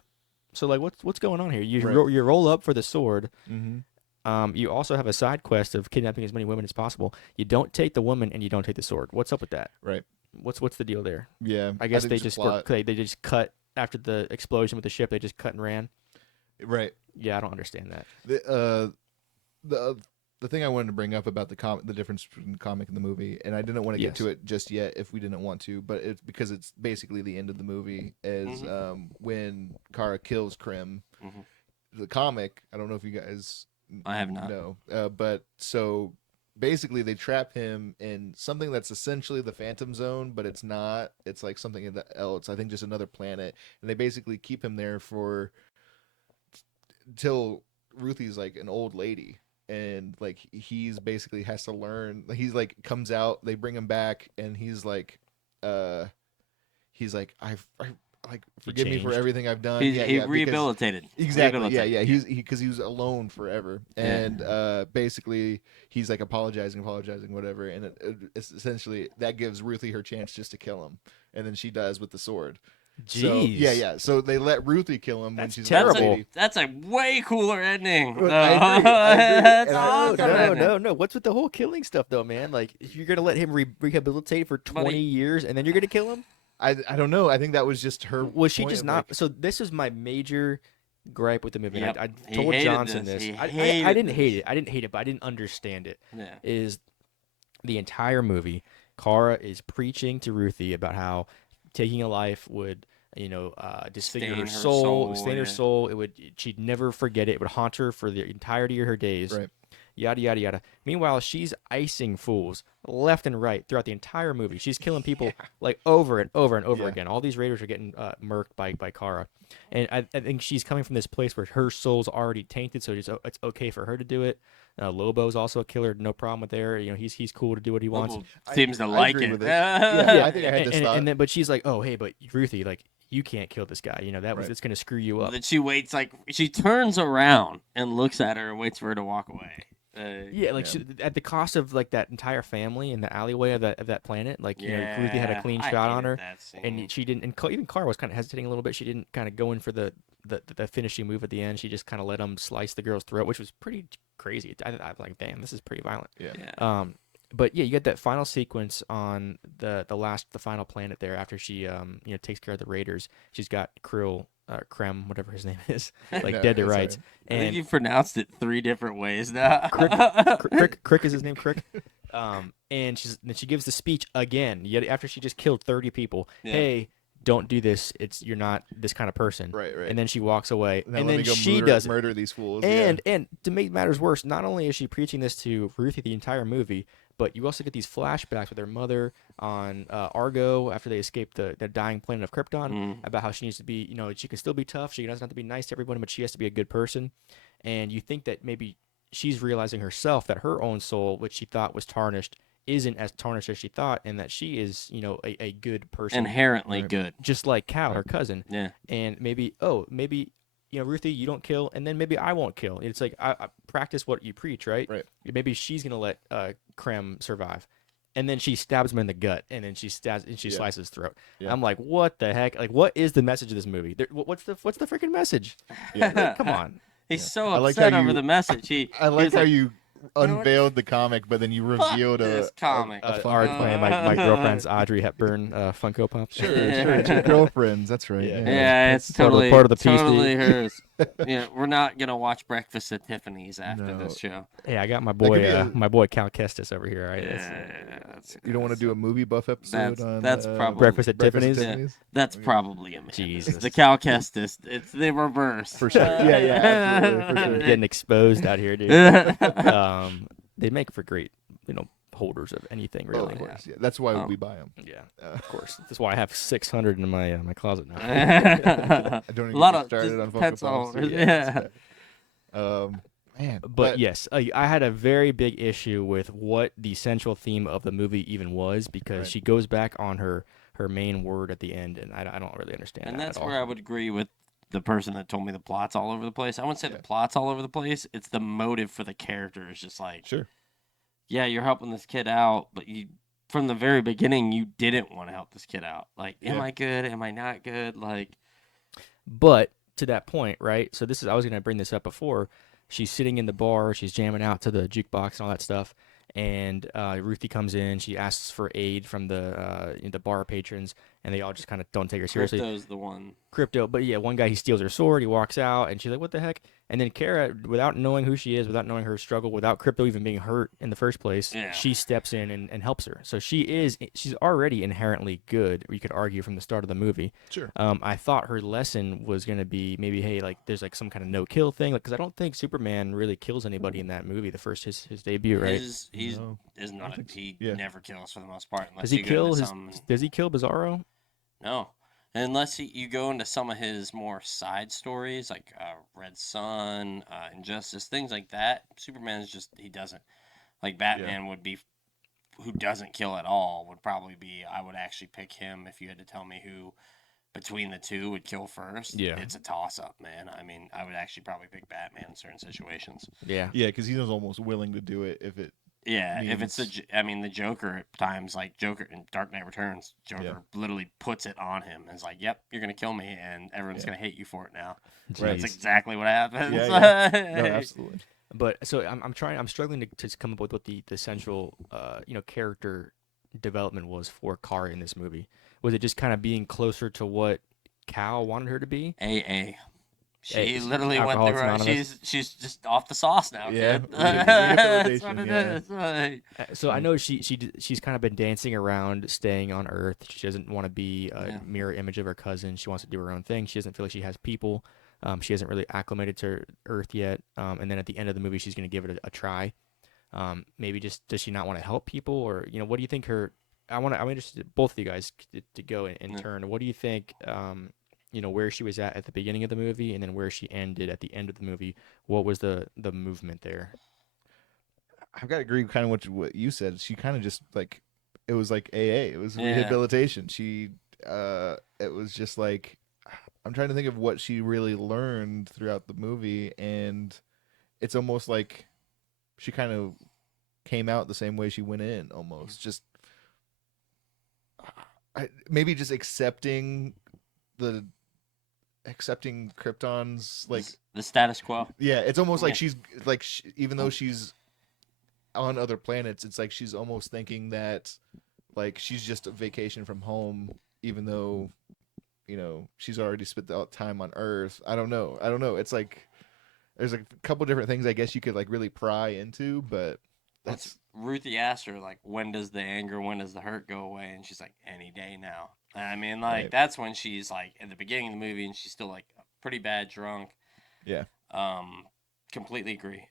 So like, what's going on here? You Right. you roll up for the sword. Mm-hmm. You also have a side quest of kidnapping as many women as possible. You don't take the woman and you don't take the sword. What's up with that? Right. What's the deal there? Yeah. I guess think they it's a just plot. they just cut after the explosion with the ship. They just cut and ran. Right. Yeah, I don't understand that. The thing I wanted to bring up about the difference between the comic and the movie, and I didn't want to get to Yes. it just yet if we didn't want to, but it's because it's basically the end of the movie is when Kara kills Krim. Mhm. The comic, I don't know if you guys I have not. know, but so basically they trap him in something that's essentially the Phantom Zone, but it's not. It's like something else. I think just another planet, and they basically keep him there for till Ruthie's like an old lady, and like he's basically has to learn. He's like comes out, they bring him back, and he's like I like forgive me for changed. everything I've done. He because- rehabilitated. Exactly. Yeah, Rehabilitated. yeah. Because he was alone forever, and basically he's like apologizing, whatever. And it's essentially that gives Ruthie her chance just to kill him, and then she does with the sword. So, Jeez. yeah. So they let Ruthie kill him when That's she's terrible. an old lady. That's a way cooler ending. Well, I agree. That's And awesome. No. What's with the whole killing stuff, though, man? Like, you're gonna let him rehabilitate for 20 years, and then you're gonna kill him? I don't know. I think that was just her. Was she point just of, not? like- So this is my major gripe with the movie. Yep. I He told hated Johnson this. this. He I hated didn't hate this. it. I didn't hate it, but I didn't understand it. Yeah. Is the entire movie, Kara is preaching to Ruthie about how taking a life would, disfigure Stain her her soul, soul, stain her yeah. soul. She'd never forget it. It would haunt her for the entirety of her days. Right. Yada yada yada. Meanwhile, she's icing fools left and right throughout the entire movie. She's killing people like over and over and over Yeah. again. All these raiders are getting murked by Kara, and I think she's coming from this place where her soul's already tainted, so it's okay for her to do it. Lobo's also a killer, no problem with there. He's cool to do what he wants. Lobo seems to I like agree it. with it. Yeah, I think I had this and, thought. and then, but she's like, oh hey, but Ruthie, like you can't kill this guy. Right. It's gonna screw you up. That she waits, like she turns around and looks at her and waits for her to walk away. Yeah, like at the cost of like that entire family in the alleyway of that planet. Like Ruthie had a clean I shot on hated her, that scene. and she didn't. And even Kara was kind of hesitating a little bit. She didn't kind of go in for the finishing move at the end. She just kind of let him slice the girl's throat, which was pretty crazy. I was like, damn, this is pretty violent. Yeah. Yeah. But yeah, you get that final sequence on the final planet there after she takes care of the raiders. She's got Krill, Krem, whatever his name is, like No, dead to it's all rights. right. I think And you pronounced it 3 different ways now. Crick is his name, Crick. And then she gives the speech again. Yet after she just killed 30 people, Yeah. hey, don't do this. You're not this kind of person. Right. And then she walks away, Now and let then me go she does it. murder these fools. And to make matters worse, not only is she preaching this to Ruthie the entire movie, but you also get these flashbacks with her mother on Argo after they escape the dying planet of Krypton, about how she needs to be, she can still be tough. She doesn't have to be nice to everyone, but she has to be a good person. And you think that maybe she's realizing herself that her own soul, which she thought was tarnished, isn't as tarnished as she thought, and that she is, a good person. Inherently good. Just like Cal, her cousin. Yeah. And maybe, Ruthie, you don't kill, and then maybe I won't kill. It's like I practice what you preach, right? Right. Maybe she's gonna let Krem survive, and then she stabs him in the gut, and then she slices his throat. Yeah. I'm like, what the heck? Like, what is the message of this movie? What's the freaking message? Like, come on. He's so I like upset how over you- the message. I like he's how like, you know what? unveiled the comic, but then you revealed this comic. a Art Funko playing Pop. my girlfriend's Audrey Hepburn Funko Pop. Sure, it's your girlfriend's. That's right. Yeah. Yeah, it's part of the- totally part of the PC. totally hers. Yeah, we're not gonna watch Breakfast at Tiffany's after No. this show. Hey, I got my could boy, be my boy Cal Kestis over here. Right? You don't want to do a movie buff episode on that's probably Breakfast at Tiffany's? Yeah. That's probably a myth. Jesus. The Cal Kestis. It's the reverse. For sure. Yeah, absolutely. For sure. Getting exposed out here, dude. They make for great, holders of anything, Oh, really. of course. Yeah, that's why Oh. we buy them. Yeah, of course. That's why I have 600 in my closet now. I don't even A lot get of started just on Funko pets Pops. owners, Yeah. yeah. Man, But yes, I had a very big issue with what the central theme of the movie even was, because Right. she goes back on her main word at the end, and I don't really understand And that that's at all. where I would agree with the person that told me the plot's all over the place. I wouldn't say the plot's all over the place. It's the motive for the character is just like, sure. yeah, you're helping this kid out, but from the very beginning, you didn't want to help this kid out. Like, am Yeah. I good? Am I not good? Like, But to that point, right? So I was gonna bring this up before. She's sitting in the bar, she's jamming out to the jukebox and all that stuff, and Ruthie comes in. She asks for aid from the bar patrons, and they all just kind of don't take her seriously. Crypto's the one. Crypto, but yeah, one guy, he steals her sword, he walks out, and she's like, what the heck? And then Kara, without knowing who she is, without knowing her struggle, without Crypto even being hurt in the first place, Yeah. she steps in and helps her. So she's already inherently good, you could argue, from the start of the movie. Sure. I thought her lesson was going to be maybe, hey, like, there's like some kind of no-kill thing, because I don't think Superman really kills anybody in that movie, his debut, right? He's No. is not a, he Yeah. never kills for the most part. Unless Does he you go into kill does he kill Bizarro? No. Unless you go into some of his more side stories, like Red Sun, Injustice, things like that, Superman's just, he doesn't. Like, Batman would be, who doesn't kill at all, would probably be, I would actually pick him if you had to tell me who between the two would kill first. Yeah. It's a toss-up, man. I mean, I would actually probably pick Batman in certain situations. Yeah. Yeah, because he was almost willing to do it if it. Yeah, if it's means- the Joker at times, like Joker in Dark Knight Returns, Joker literally puts it on him and is like, "Yep, you're gonna kill me, and everyone's gonna hate you for it now." Right. That's exactly what happens. Yeah, No, absolutely. But so I'm struggling to come up with what the central character development was for Kara in this movie. Was it just kind of being closer to what Cal wanted her to be? AA. She Hey, literally went Alcoholics through. Anonymous. She's just off the sauce now, Yeah, kid. rehabilitation, That's what it yeah. is. Like, So I know she's kind of been dancing around, staying on Earth. She doesn't want to be a Yeah. mirror image of her cousin. She wants to do her own thing. She doesn't feel like she has people. She hasn't really acclimated to Earth yet. And then at the end of the movie, she's going to give it a try. Maybe just does she not want to help people, or what do you think her? I'm interested, both of you guys, to go in turn. What do you think? Where she was at the beginning of the movie, and then where she ended at the end of the movie. What was the movement there? I've got to agree kind of what you said. She kind of just like, it was like AA. It was Yeah. rehabilitation. She, it was just like, I'm trying to think of what she really learned throughout the movie, and it's almost like she kind of came out the same way she went in, almost just maybe just accepting Krypton's like the status quo. yeah, it's almost like Yeah. she's like even though she's on other planets, it's like she's almost thinking that like she's just a vacation from home, even though she's already spent the time on Earth. I don't know. It's like there's a couple different things I guess you could like really pry into, but that's Ruthie asked her, like, when does the anger, when does the hurt go away? And she's like, any day now. And I mean, like, Right. that's when she's, like, at the beginning of the movie, and she's still, like, pretty bad drunk. yeah. Completely agree.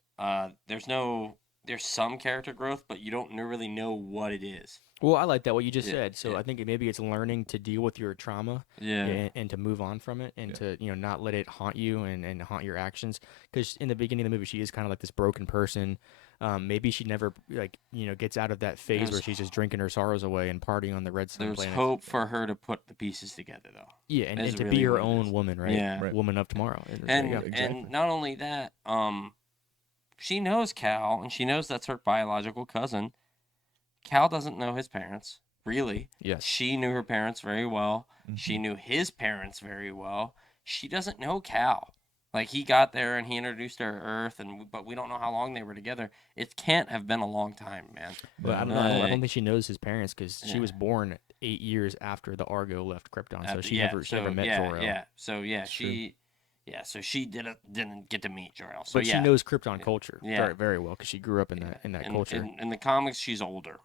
There's some character growth, but you don't really know what it is. Well, I like that what you just Yeah, said. So yeah. I think maybe it's learning to deal with your trauma Yeah. and to move on from it and Yeah. to not let it haunt you and haunt your actions. Because in the beginning of the movie, she is kind of like this broken person. Maybe she never gets out of that phase where There's- she's just drinking her sorrows away and partying on the red sun There's planet. hope for her to put the pieces together, though. Yeah, and is to really be her what it own is. woman, right? Yeah. Right. Woman of tomorrow. And, there And you go. Exactly. and not only that, she knows Cal, and she knows that's her biological cousin. Cal doesn't know his parents, really. Yes. She knew her parents very well. Mhm. She knew his parents very well. She doesn't know Cal. Like, he got there and he introduced her to Earth, but we don't know how long they were together. It can't have been a long time, man. But I don't know. I don't think she knows his parents because she Yeah. was born 8 years after the Argo left Krypton, so she Yeah, never met yeah, Jor-El. yeah. So yeah, It's true. so she didn't get to meet Jor-El. So But yeah, she knows Krypton culture Yeah. very, very well because she grew up in that culture. In the comics, she's older.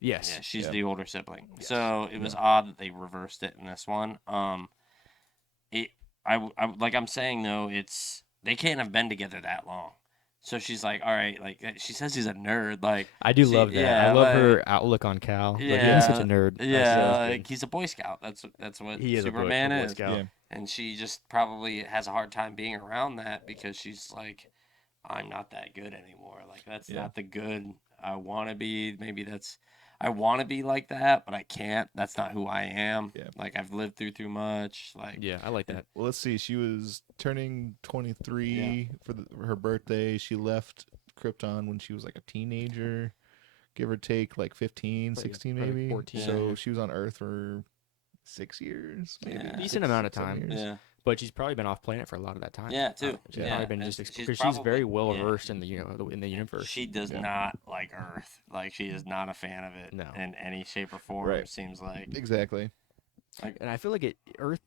Yes. Yeah, she's Yeah. the older sibling. Yes. So it was odd that they reversed it in this one. Like I'm saying though, they can't have been together that long. So she's like, all right, like she says he's a nerd. Like I do love that. yeah, I love like, her outlook on Cal. Like, Yeah, he's such a nerd. Yeah, That's like he's a Boy Scout. That's what he is Superman a Boy is. Scout. Yeah. And she just probably has a hard time being around that because she's like, I'm not that good anymore. Like that's Yeah. not the good I want to be. Maybe I want to be like that, but I can't. That's not who I am. Yeah. Like I've lived through too much. Like Yeah, I like that. Well, let's see. She was turning 23 for her birthday. She left Krypton when she was like a teenager, give or take, like 15, Probably- 16 probably maybe. 14. So Yeah. she was on Earth for 6 years, maybe. Yeah. Decent amount of 7 time. years. yeah, But she's probably been off planet for a lot of that time. Yeah, too. She's Yeah. probably been And just she's because she's very probably- well yeah. versed in the in the universe. she does Yeah. not like Earth. Like she is not a fan of it No. in any shape or form. Right. It seems like. Exactly. And I feel like Earth.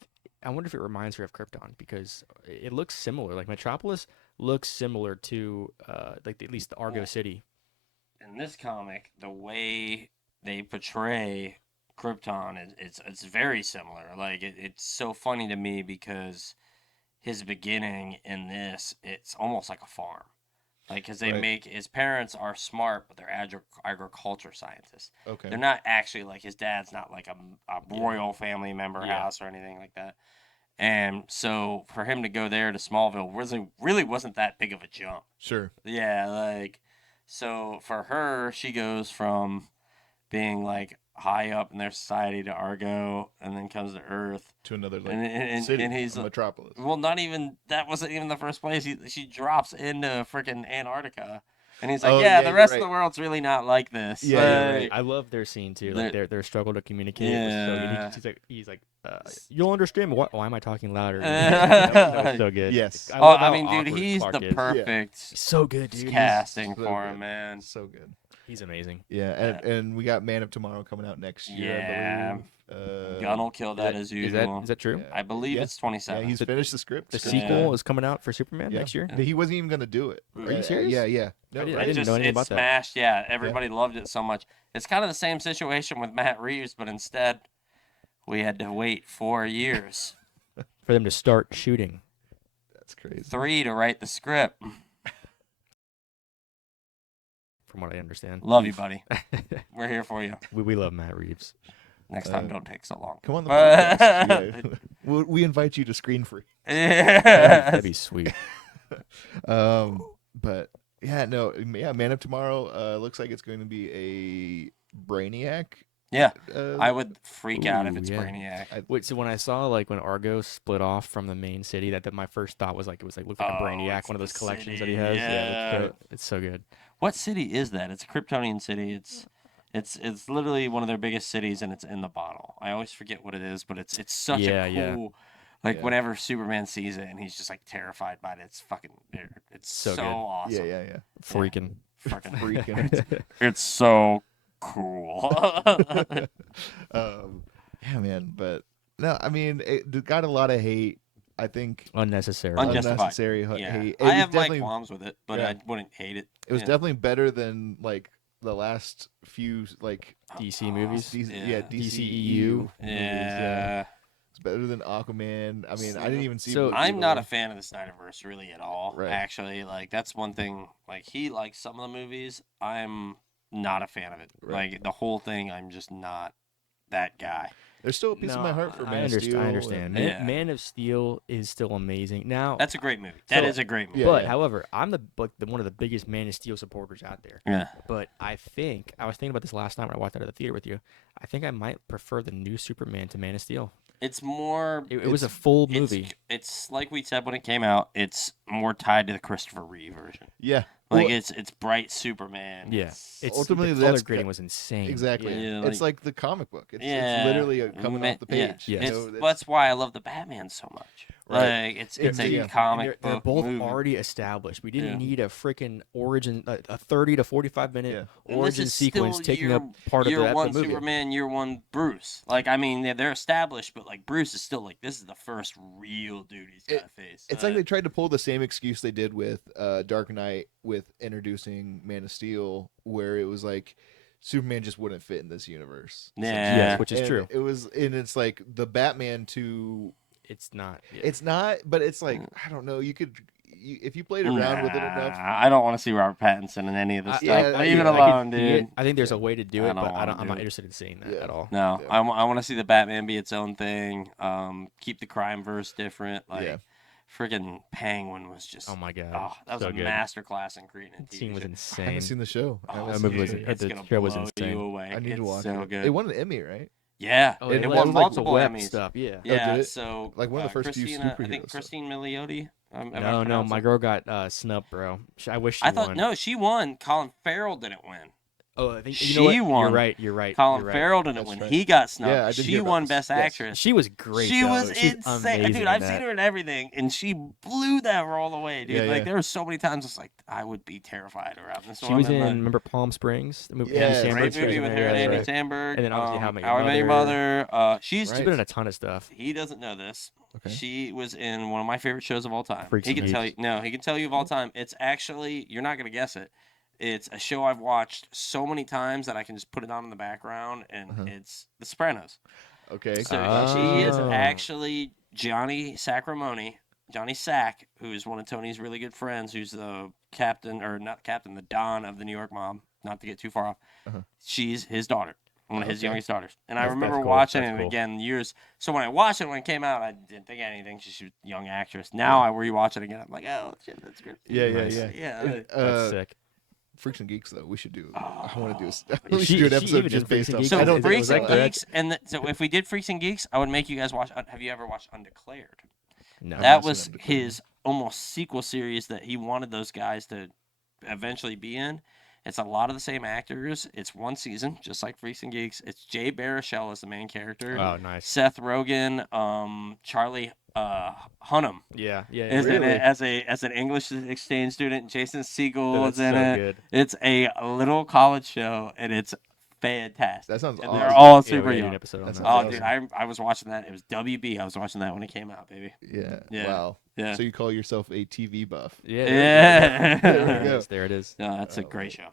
I wonder if it reminds her of Krypton because it looks similar. Like Metropolis looks similar to at least the Argo Well, City. In this comic, the way they portray Krypton it's very similar. Like it's so funny to me because his beginning in this it's almost like a farm. Like because they Right. make his parents are smart, but they're agriculture scientists. Okay. They're not actually like his dad's not like a royal family member Yeah. house or anything like that. And so for him to go there to Smallville really wasn't that big of a jump. Sure. Yeah, like so for her, she goes from being like high up in their society to Argo, and then comes to Earth, To another like and city, he's a metropolis. well, not even that wasn't even the first place. She drops into freaking Antarctica, and he's like, Oh, yeah, yeah, the you're rest of right. the world's really not like this. Yeah, you're Like, right. I love their scene too. Like their struggle to communicate. Was so good. Yeah. He's like, you'll understand me. Why am I talking louder? that was so good. Yes. love how dude, awkward he's Clark the is. perfect He's so good, dude. casting so for good. him, man. So good. He's amazing. Yeah, and we got Man of Tomorrow coming out next year, Yeah. I believe. Gunn will kill that as usual. Is that true? Yeah. I believe Yeah. it's Yeah, 27. he's finished the script. The so- sequel is coming out for Superman Yeah. next year. He wasn't even gonna do it. Are you serious? Yeah. No, I didn't- right? I didn't know anything it about that. smashed. Yeah, everybody loved it so much. It's kind of the same situation with Matt Reeves, but instead we had to wait 4 years, For them to start shooting. That's crazy. 3 to write the script. From what I understand. Love you, buddy. We're here for you. we love Matt Reeves. Next time, don't take so long. Come on the podcast. Yeah. we invite you to Screen Free. That'd be sweet. But yeah, no, yeah, Man of Tomorrow looks like it's going to be a Brainiac. Yeah, Uh, I would freak out if Ooh, it's yeah. Brainiac. Wait, so when I saw when Argo split off from the main city, that my first thought was it looked like a Oh, Brainiac, it's one of those the collections city, that he has. yeah. It's so good. What city is that? It's a Kryptonian city. It's literally one of their biggest cities, and it's in the bottle. I always forget what it is, but it's such Yeah, a yeah. cool. Like Yeah. whenever Superman sees it, and he's just like terrified by it. It's fucking. It's So so good. awesome. Yeah. Freaking. fucking freaking. it's so cool. Yeah, man. But no, I mean, it got a lot of hate. I think Unnecessary. Unjustified. unnecessary Yeah, hate. It I was have my definitely qualms with it, but yeah. I wouldn't hate it. it was Yeah. definitely better than like the last few like DC movies. DC, DCEU movies. Yeah. It's better than Aquaman. I mean, I didn't even see. So- Blue I'm not a Beetle. fan of the Snyderverse really at all. Right. Actually, like that's one thing. Like he likes some of the movies. I'm not a fan of it. Right. Like the whole thing, I'm just not that guy. There's still a piece of my heart for Man of Steel. I understand. and- Yeah. Man of Steel is still amazing. Now, That's a great movie. That So- is a great movie. Yeah, but yeah. however, I'm one of the biggest Man of Steel supporters out there. Yeah. But I think I was thinking about this last time when I walked out of the theater with you. I think I might prefer the new Superman to Man of Steel. It's more. It was a full It's, movie. it's like we said when it came out. It's more tied to the Christopher Reeve version. Yeah. Like Well, it's bright Superman. Yeah, It's, Ultimately, the color that's grading was insane. exactly. Yeah, It's like the comic book. It's Yeah. literally coming off the Yeah. page. Yes. you It's, know, that's why I love the Batman so much. Right. Like it's a yeah. And comic they're book both movie. already established. We didn't Yeah. need a freaking origin, a 30 to 45 minute Yeah. And this origin is sequence still taking year- up part of year the one movie. Superman, year one Bruce. Like I mean, they're established, but like Bruce is still like this is the first real dude he's got to face. It's like they tried to pull the same excuse they did with Dark Knight with introducing Man of Steel, where it was like Superman just wouldn't fit in this universe. Yeah. Yes, which is And true. It was, and it's like the Batman to. It's not. Yeah. It's not, but it's like I don't know. You could, if you played around with it enough. I don't want to see Robert Pattinson in any of this stuff. yeah, Leave it yeah, alone, I could see it. dude. I think there's a way to do I it, don't but wanna I'm do not it. interested in seeing that Yeah. at all. No, Yeah. I want to see the Batman be its own thing. Keep the crime verse different. Like, Yeah. friggin' Penguin was just. Oh my god. Oh, that was so a good. masterclass in creating a That TV scene was show. I insane. haven't seen the show. I Oh, haven't that seen movie the was- show. it's the gonna show was blow insane. you away. I need to It's watch so it. good. It won an Emmy, right? Yeah, Oh, it was won like multiple the web Emmys. stuff. Yeah. Yeah, did it? so Like one of the first few Christina, I superhero think stuff. Christine Milioti. No, my girl got snubbed, bro. I wish she I thought won. no, she won. Colin Farrell didn't win. Oh, I think She you know what? won. You're right. You're right. Colin you're right. Farrell didn't That's win. right. He got snubbed. Yeah, I did She hear about won this. Best Yes. Actress. She was great. She though. was She's insane, amazing dude. in I've that. seen her in everything, and she blew that role away, dude. Yeah, like yeah. there were so many times it's like I would be terrified around this She woman. was in. but- Remember Palm Springs? The movie. Yeah, Andy great Samberg. Great She was movie in with there, her and that's Andy right. Samberg. And then obviously How I How I Met Your Mother. She's Right. She's been in a ton of stuff. He doesn't know this. Okay. She was in one of my favorite shows of all time. Freaks He and can tell you. Geeks. No, he can tell you of all time. It's actually you're not gonna guess it. It's a show I've watched so many times that I can just put it on in the background, and it's The Sopranos. Okay. So she is Oh. actually Johnny Sacramone, Johnny Sack, who's one of Tony's really good friends, who's the captain, or not captain, the Don of the New York Mob, not to get too far off. Uh-huh. She's his daughter, one of his Okay. youngest daughters. And I That's remember cool. watching That's it cool. again years. So when I watched it when it came out, I didn't think anything. She was a young actress. Now I rewatch it again. I'm like, oh, shit, that's great. Yeah, yeah, Nice. yeah. Yeah. That's sick. Freaks and Geeks though. We should do. I Oh. want to do. She- We should do an she episode even just did Freaks based and on. Geeks. So I don't think it Freaks was and that good. Geeks, and so if we did Freaks and Geeks, I would make you guys watch. Have you ever watched Undeclared? No. I've That not seen was Undeclared. his almost sequel series that he wanted those guys to eventually be in. It's a lot of the same actors. It's one season, just like Freaks and Geeks. It's Jay Baruchel as the main character. Oh, nice. Seth Rogen, Charlie Hunnam Yeah. Yeah. is in Really? it as an English exchange student. Jason Segel That's is in so it. good. It's a little college show, and it's fantastic. That sounds And awesome. they're all Yeah, super we gotta do an young. episode on That that. sounds Oh, dude, I was watching that. It was WB. I was watching that when it came out, baby. Yeah. Yeah. Wow. Yeah. So you call yourself a TV buff? Yeah. Yeah. There we it go. is. There it is. No, that's a Oh, great show.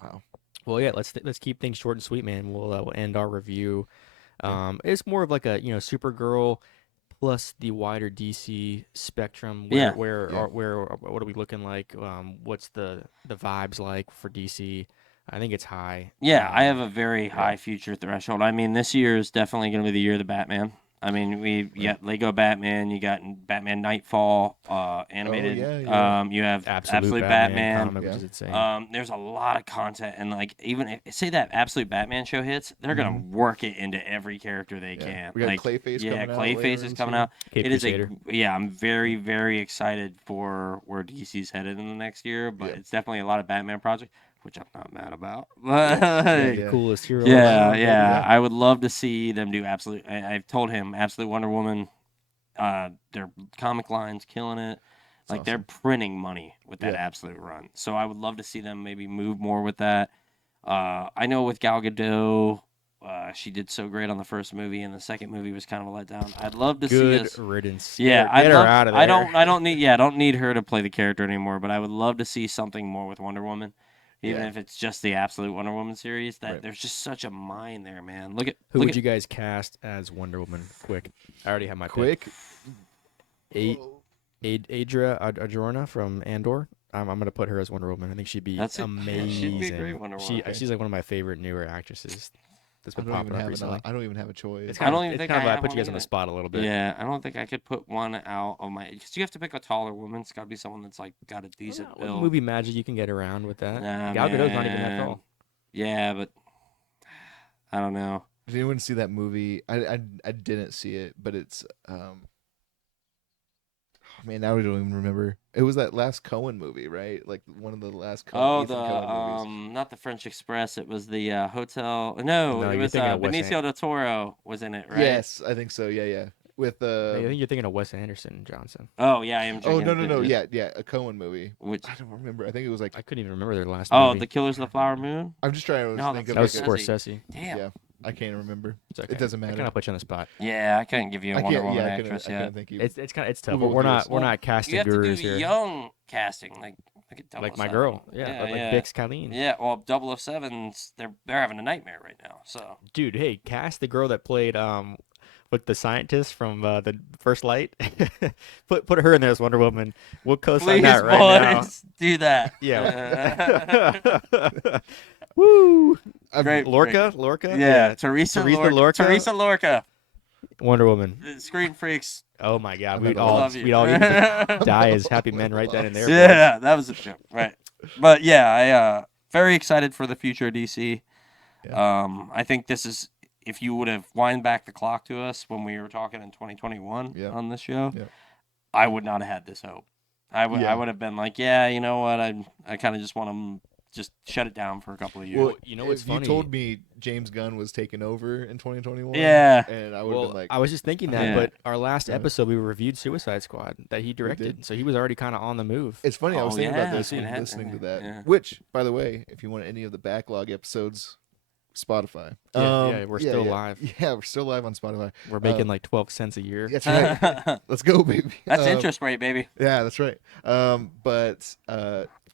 Wow. Well, yeah. Let's keep things short and sweet, man. We'll end our review. It's more of like a Supergirl plus the wider DC spectrum. Where, Yeah. what are we looking like? What's the vibes like for DC? I think it's high. Yeah, I have a very high future threshold. I mean, this year is definitely going to be the year of the Batman. I mean, you got Lego Batman, you got Batman Nightfall, animated. yeah. You have Absolute Batman. comic Yeah. was insane. There's a lot of content, and like even if, say that Absolute Batman show hits, they're gonna work it into every character they Yeah. can. We got like, Clayface yeah, coming out Clayface later is this coming year. out. Cape It is Crusader. I'm very very excited for where DC's headed in the next year, but Yeah. it's definitely a lot of Batman projects, which I'm not mad about. Yeah. Coolest hero. Yeah, Yeah. yeah. I would love to see them do I've told him Absolute Wonder Woman. Their comic line's killing it. Like they're printing money with that absolute run. So I would love to see them maybe move more with that. I know with Gal Gadot, she did so great on the first movie, and the second movie was kind of a letdown. I'd love to see Good us. riddance. Yeah, Get her out of there. I don't need. Yeah, I don't need her to play the character anymore. But I would love to see something more with Wonder Woman, even if it's just the absolute Wonder Woman series. There's just such a mind there, man. Who would you guys cast as Wonder Woman? Quick, I already have my pick. Adria Arjona from Andor. I'm gonna put her as Wonder Woman. I think she'd be amazing. She'd be a great Wonder Woman. She's like one of my favorite newer actresses. That's been popping up recently. I don't even have a choice. I don't even think I put you guys on the spot a little bit. Yeah, I don't think I could put one out of my. Because you have to pick a taller woman. It's got to be someone that's like got a decent build. Movie magic, you can get around with that. Nah, Gal Gadot's not even that tall. Yeah, but I don't know. Did anyone see that movie? I didn't see it, but it's man, now we don't even remember. It was that last Coen movie, right? Like one of the last Coen movies. Not the French Express. It was the Hotel. No, it was Benicio del Toro was in it, right? Yes, I think so. Yeah. With I think you're thinking of Wes Anderson Johnson. Oh yeah, I am. Oh no. Yeah, a Coen movie. Which I don't remember. I think it was like I couldn't even remember their last. Oh, movie. The Killers of the Flower Moon. I'm just trying to think of. That was Scorsese. Damn. Yeah. I can't remember. Okay. It doesn't matter. I kind of put you on the spot. Yeah, I couldn't give you a Wonder Woman actress yet. It's tough. But we're not casting gurus here. You have to do young casting, like my girl. Yeah, like Bix Colleen. Yeah, well, 007's they're having a nightmare right now. So, dude, hey, cast the girl that played with the scientist from the First Light. put her in there as Wonder Woman. We'll co-sign that right now. Do that. Yeah. Woo! Great, Lorca. Yeah, Teresa Lorca. Wonder Woman. Screen Freaks. Oh my God, we'd all die as happy men right then and there. Yeah, that was a joke, right? But yeah, I very excited for the future of DC. Yeah. I think this is, if you would have wind back the clock to us when we were talking in 2021 on this show, I would not have had this hope. I would have been like, yeah, you know what, I kind of just want to just shut it down for a couple of years. Well, you know what's funny? You told me James Gunn was taking over in 2021. Yeah. And I would have been like... I was just thinking that, but our last episode, we reviewed Suicide Squad that he directed. So he was already kind of on the move. It's funny. I was thinking about this and listening to that. Yeah. Which, by the way, if you want any of the backlog episodes, Spotify. We're still live. Yeah, we're still live on Spotify. We're making like 12 cents a year. That's right. Let's go, baby. That's interest rate, baby. Yeah, that's right. But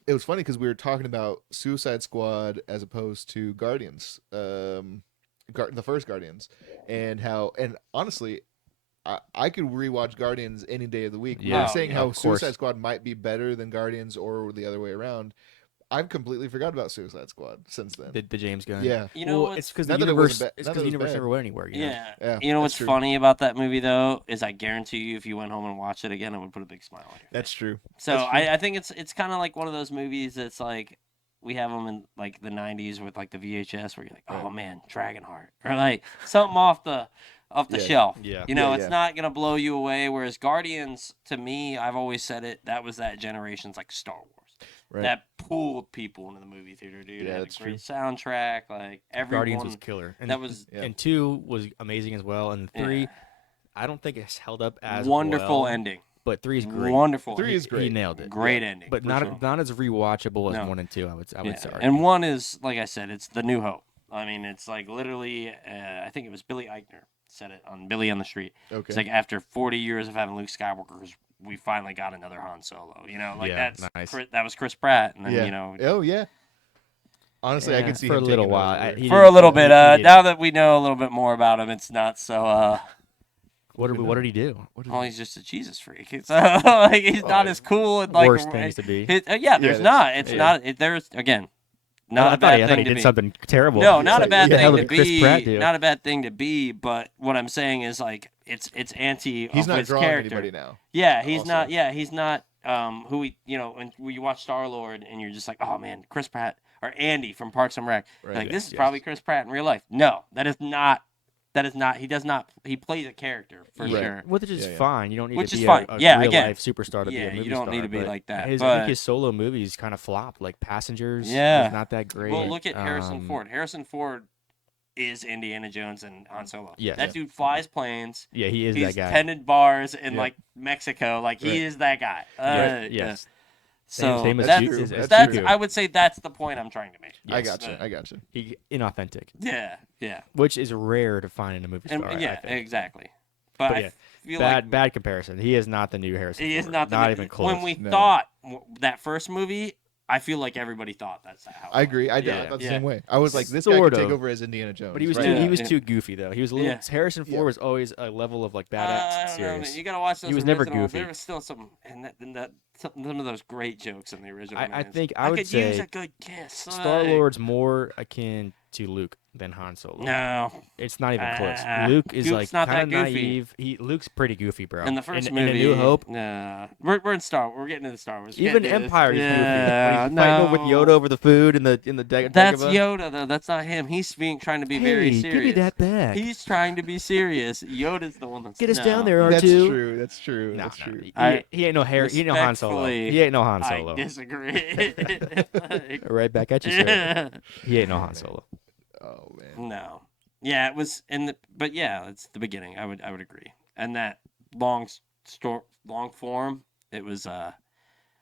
it was funny because we were talking about Suicide Squad as opposed to Guardians, the first Guardians, and honestly, I could rewatch Guardians any day of the week. Yeah, we were saying how Suicide Squad might be better than Guardians or the other way around. I've completely forgot about Suicide Squad since then. The James Gunn. Yeah. You know, it's because the universe never went anywhere. You know? Yeah. You know what's funny about that movie, though, is I guarantee you if you went home and watched it again, it would put a big smile on your face. That's true. So I think it's kind of like one of those movies that's like, we have them in like the 90s with like the VHS where you're like, oh man, Dragonheart. Or like something off the shelf. Yeah. You know, it's not going to blow you away. Whereas Guardians, to me, I've always said it, that was that generation's like Star Wars. Right. That pulled people into the movie theater, dude. Yeah, it had a great soundtrack, like everyone. Guardians was killer, and that was and 2 was amazing as well, and 3, I don't think it's held up as wonderful well, ending. But 3 is great. Wonderful. 3 is great. He nailed it. Great ending, but not as rewatchable as 1 and 2. I would say. And 1 is, like I said, it's the New Hope. I mean, it's like literally. I think it was Billy Eichner said it on Billy on the Street. Okay. It's like after 40 years of having Luke Skywalker, we finally got another Han Solo. You know, like that's nice. That was Chris Pratt, and then you know. Oh yeah. Honestly, I could see for him a little while. For a little bit. Now that we know a little bit more about him, it's not so. What did he do? He's just a Jesus freak. So like, he's not as cool and like worst things to be. There's not. It's not. There's again. Not a bad thing to be. I thought he did something terrible. No, not a bad thing to be. Not a bad thing to be. But what I'm saying is like it's anti. He's not drawing character. anybody now. Yeah, he's not. Yeah, he's not. Who we when you watch Star-Lord and you're just like, oh man, Chris Pratt or Andy from Parks and Rec. Right. Like this is probably Chris Pratt in real life. No, that is not. He does not. He plays a character for sure. Which is fine. You don't need to be a real life superstar to be a movie star. You don't need to be like that. I think his solo movies kind of flopped. Like Passengers. Yeah. Was not that great. Well, look at Harrison Ford. Harrison Ford is Indiana Jones and Han Solo. Yes. That dude flies planes. Yeah, he is He's that guy. tended bars in Yeah. like Mexico. Like he Right. is that guy. Yes. Yeah. Yes. So Same as that's, Ju- as that's Dooku. I would say that's the point I'm trying to make. I Yes. gotcha. I gotcha. He inauthentic, Yeah, yeah, which is rare to find in a movie star. and, yeah, I think. exactly. But yeah, I feel bad like bad comparison. He is not the new Harrison. he is Ford. not the not even close. When we No. thought that first movie, I feel like everybody thought that's how. it I was. agree. I Yeah. thought the Yeah. same way. I was like, this guy Sort could take of. over as Indiana Jones. But he was right? too, Yeah, he was yeah. too goofy though. He was a little. Yeah. Harrison Ford Yeah. was always a level of like I badass don't know, serious. man. You gotta watch those. He was never original. goofy. There was still some, and some of those great jokes in the original. I man. think I would could use say a good kiss. Star like- Lord's more akin to Luke than Han Solo. No, It's not even close. Ah, Luke is Luke's like not that kind of goofy. naive. Luke's pretty goofy, bro. in the first in movie, A New Hope, Nah, we're in Star. We're getting into Star Wars. We even can't do this. Empire, he's goofy. Yeah, When he's fighting over with no. Yoda over the food in the That's Dagobah. Yoda though. That's not him. He's trying to be very Hey, serious. give me that back. He's trying to be serious. Yoda's the one that's Get us no. down there, That's R2. true. That's true. No, That's no, true. he ain't no Harry. He ain't no Han Solo. Respectfully, He ain't no Han I Solo. disagree. Like, Right back at you, sir. yeah. He ain't no Han Solo. Oh man. No. Yeah, it was but yeah, it's the beginning. I would agree. And that long form, it was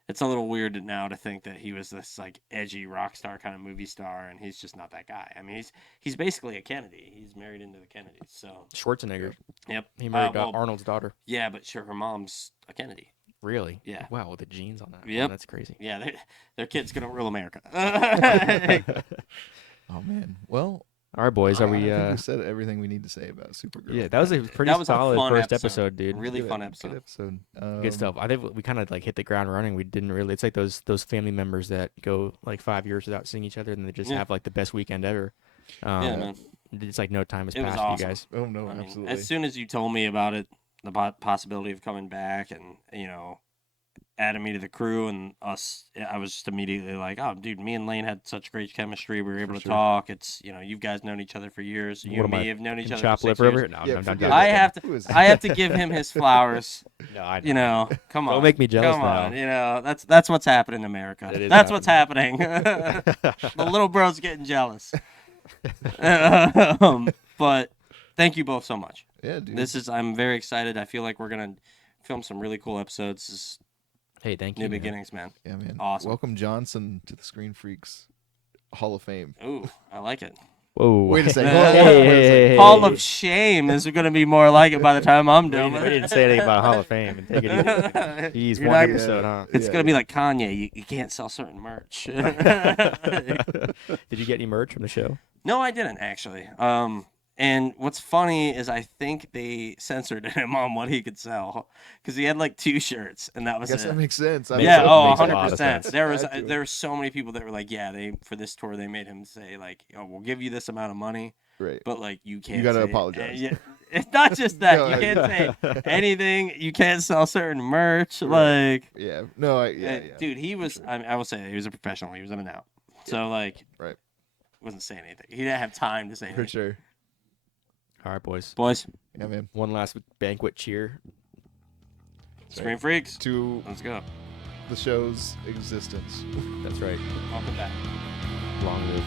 it's a little weird now to think that he was this like edgy rock star kind of movie star, and he's just not that guy. I mean, he's basically a Kennedy. He's married into the Kennedys. So Schwarzenegger. yep. He married well, Arnold's daughter. Yeah, but sure, her mom's a Kennedy. Really? Yeah. Wow, the genes on that. Yep. That's crazy. Yeah, their kid's gonna rule America. Oh man. Well, All right, boys. Are I we? think we said everything we need to say about Supergirl. Yeah, that was a pretty That was a solid fun first episode. episode, dude. Really Good- fun Good episode. episode. Good stuff. I think we kind of like hit the ground running. We didn't really. It's like those family members that go like 5 years without seeing each other, and they just Yeah. have like the best weekend ever. Yeah, man. It's like no time has It was passed awesome. for you guys. Oh no, I mean, absolutely. as soon as you told me about it, the possibility of coming back and, adding me to the crew and us, I was just immediately like, oh, dude, me and Lane had such great chemistry. We were able to sure. talk. It's, you guys known each other for years. You What and am me I, have known each Can other chop for 6 liver over years. here? No, Yeah, I'm forget done. I that. have to- Who is I have to give him his flowers. No, I know. Come on. Don't make me jealous Come now. on, that's what's happening in America. It is That's what's happening. The little bro's getting jealous. But thank you both so much. Yeah, dude. I'm very excited. I feel like we're gonna film some really cool episodes. This is Hey, thank you. new man. beginnings, man. Yeah, man. Awesome. Welcome Johnson to the Screen Freaks Hall of Fame. Ooh, I like it. Whoa. Wait a second. Hey, Hold on, wait a second. hey, Hall hey. of Shame is going to be more like it by the time I'm We done. didn't, we didn't say anything about Hall of Fame. And take it easy. Jeez, You're one not- episode, huh? It's Yeah. going to be like Kanye. You can't sell certain merch. Did you get any merch from the show? No, I didn't actually. And what's funny is I think they censored him on what he could sell because he had like 2 shirts and that I was guess it. that makes sense. Makes Yeah, sense. oh, Makes a lot of 100%. sense. There were so many people that were like, yeah, for this tour they made him say like, oh, we'll give you this amount of money, Right. but like you can't. You gotta say- apologize. yeah, it's not just that No, you I- can't say anything. You can't sell certain merch. Right. Like, Yeah. No, yeah. dude, he was. I will say he was a professional. He was in and out. So like, Right. wasn't saying anything. He didn't have time to say For anything. sure. All right, boys. Boys, Yeah, man. One last banquet cheer. Screen Freaks. To Let's go. the show's existence. That's right. Welcome back. Long live.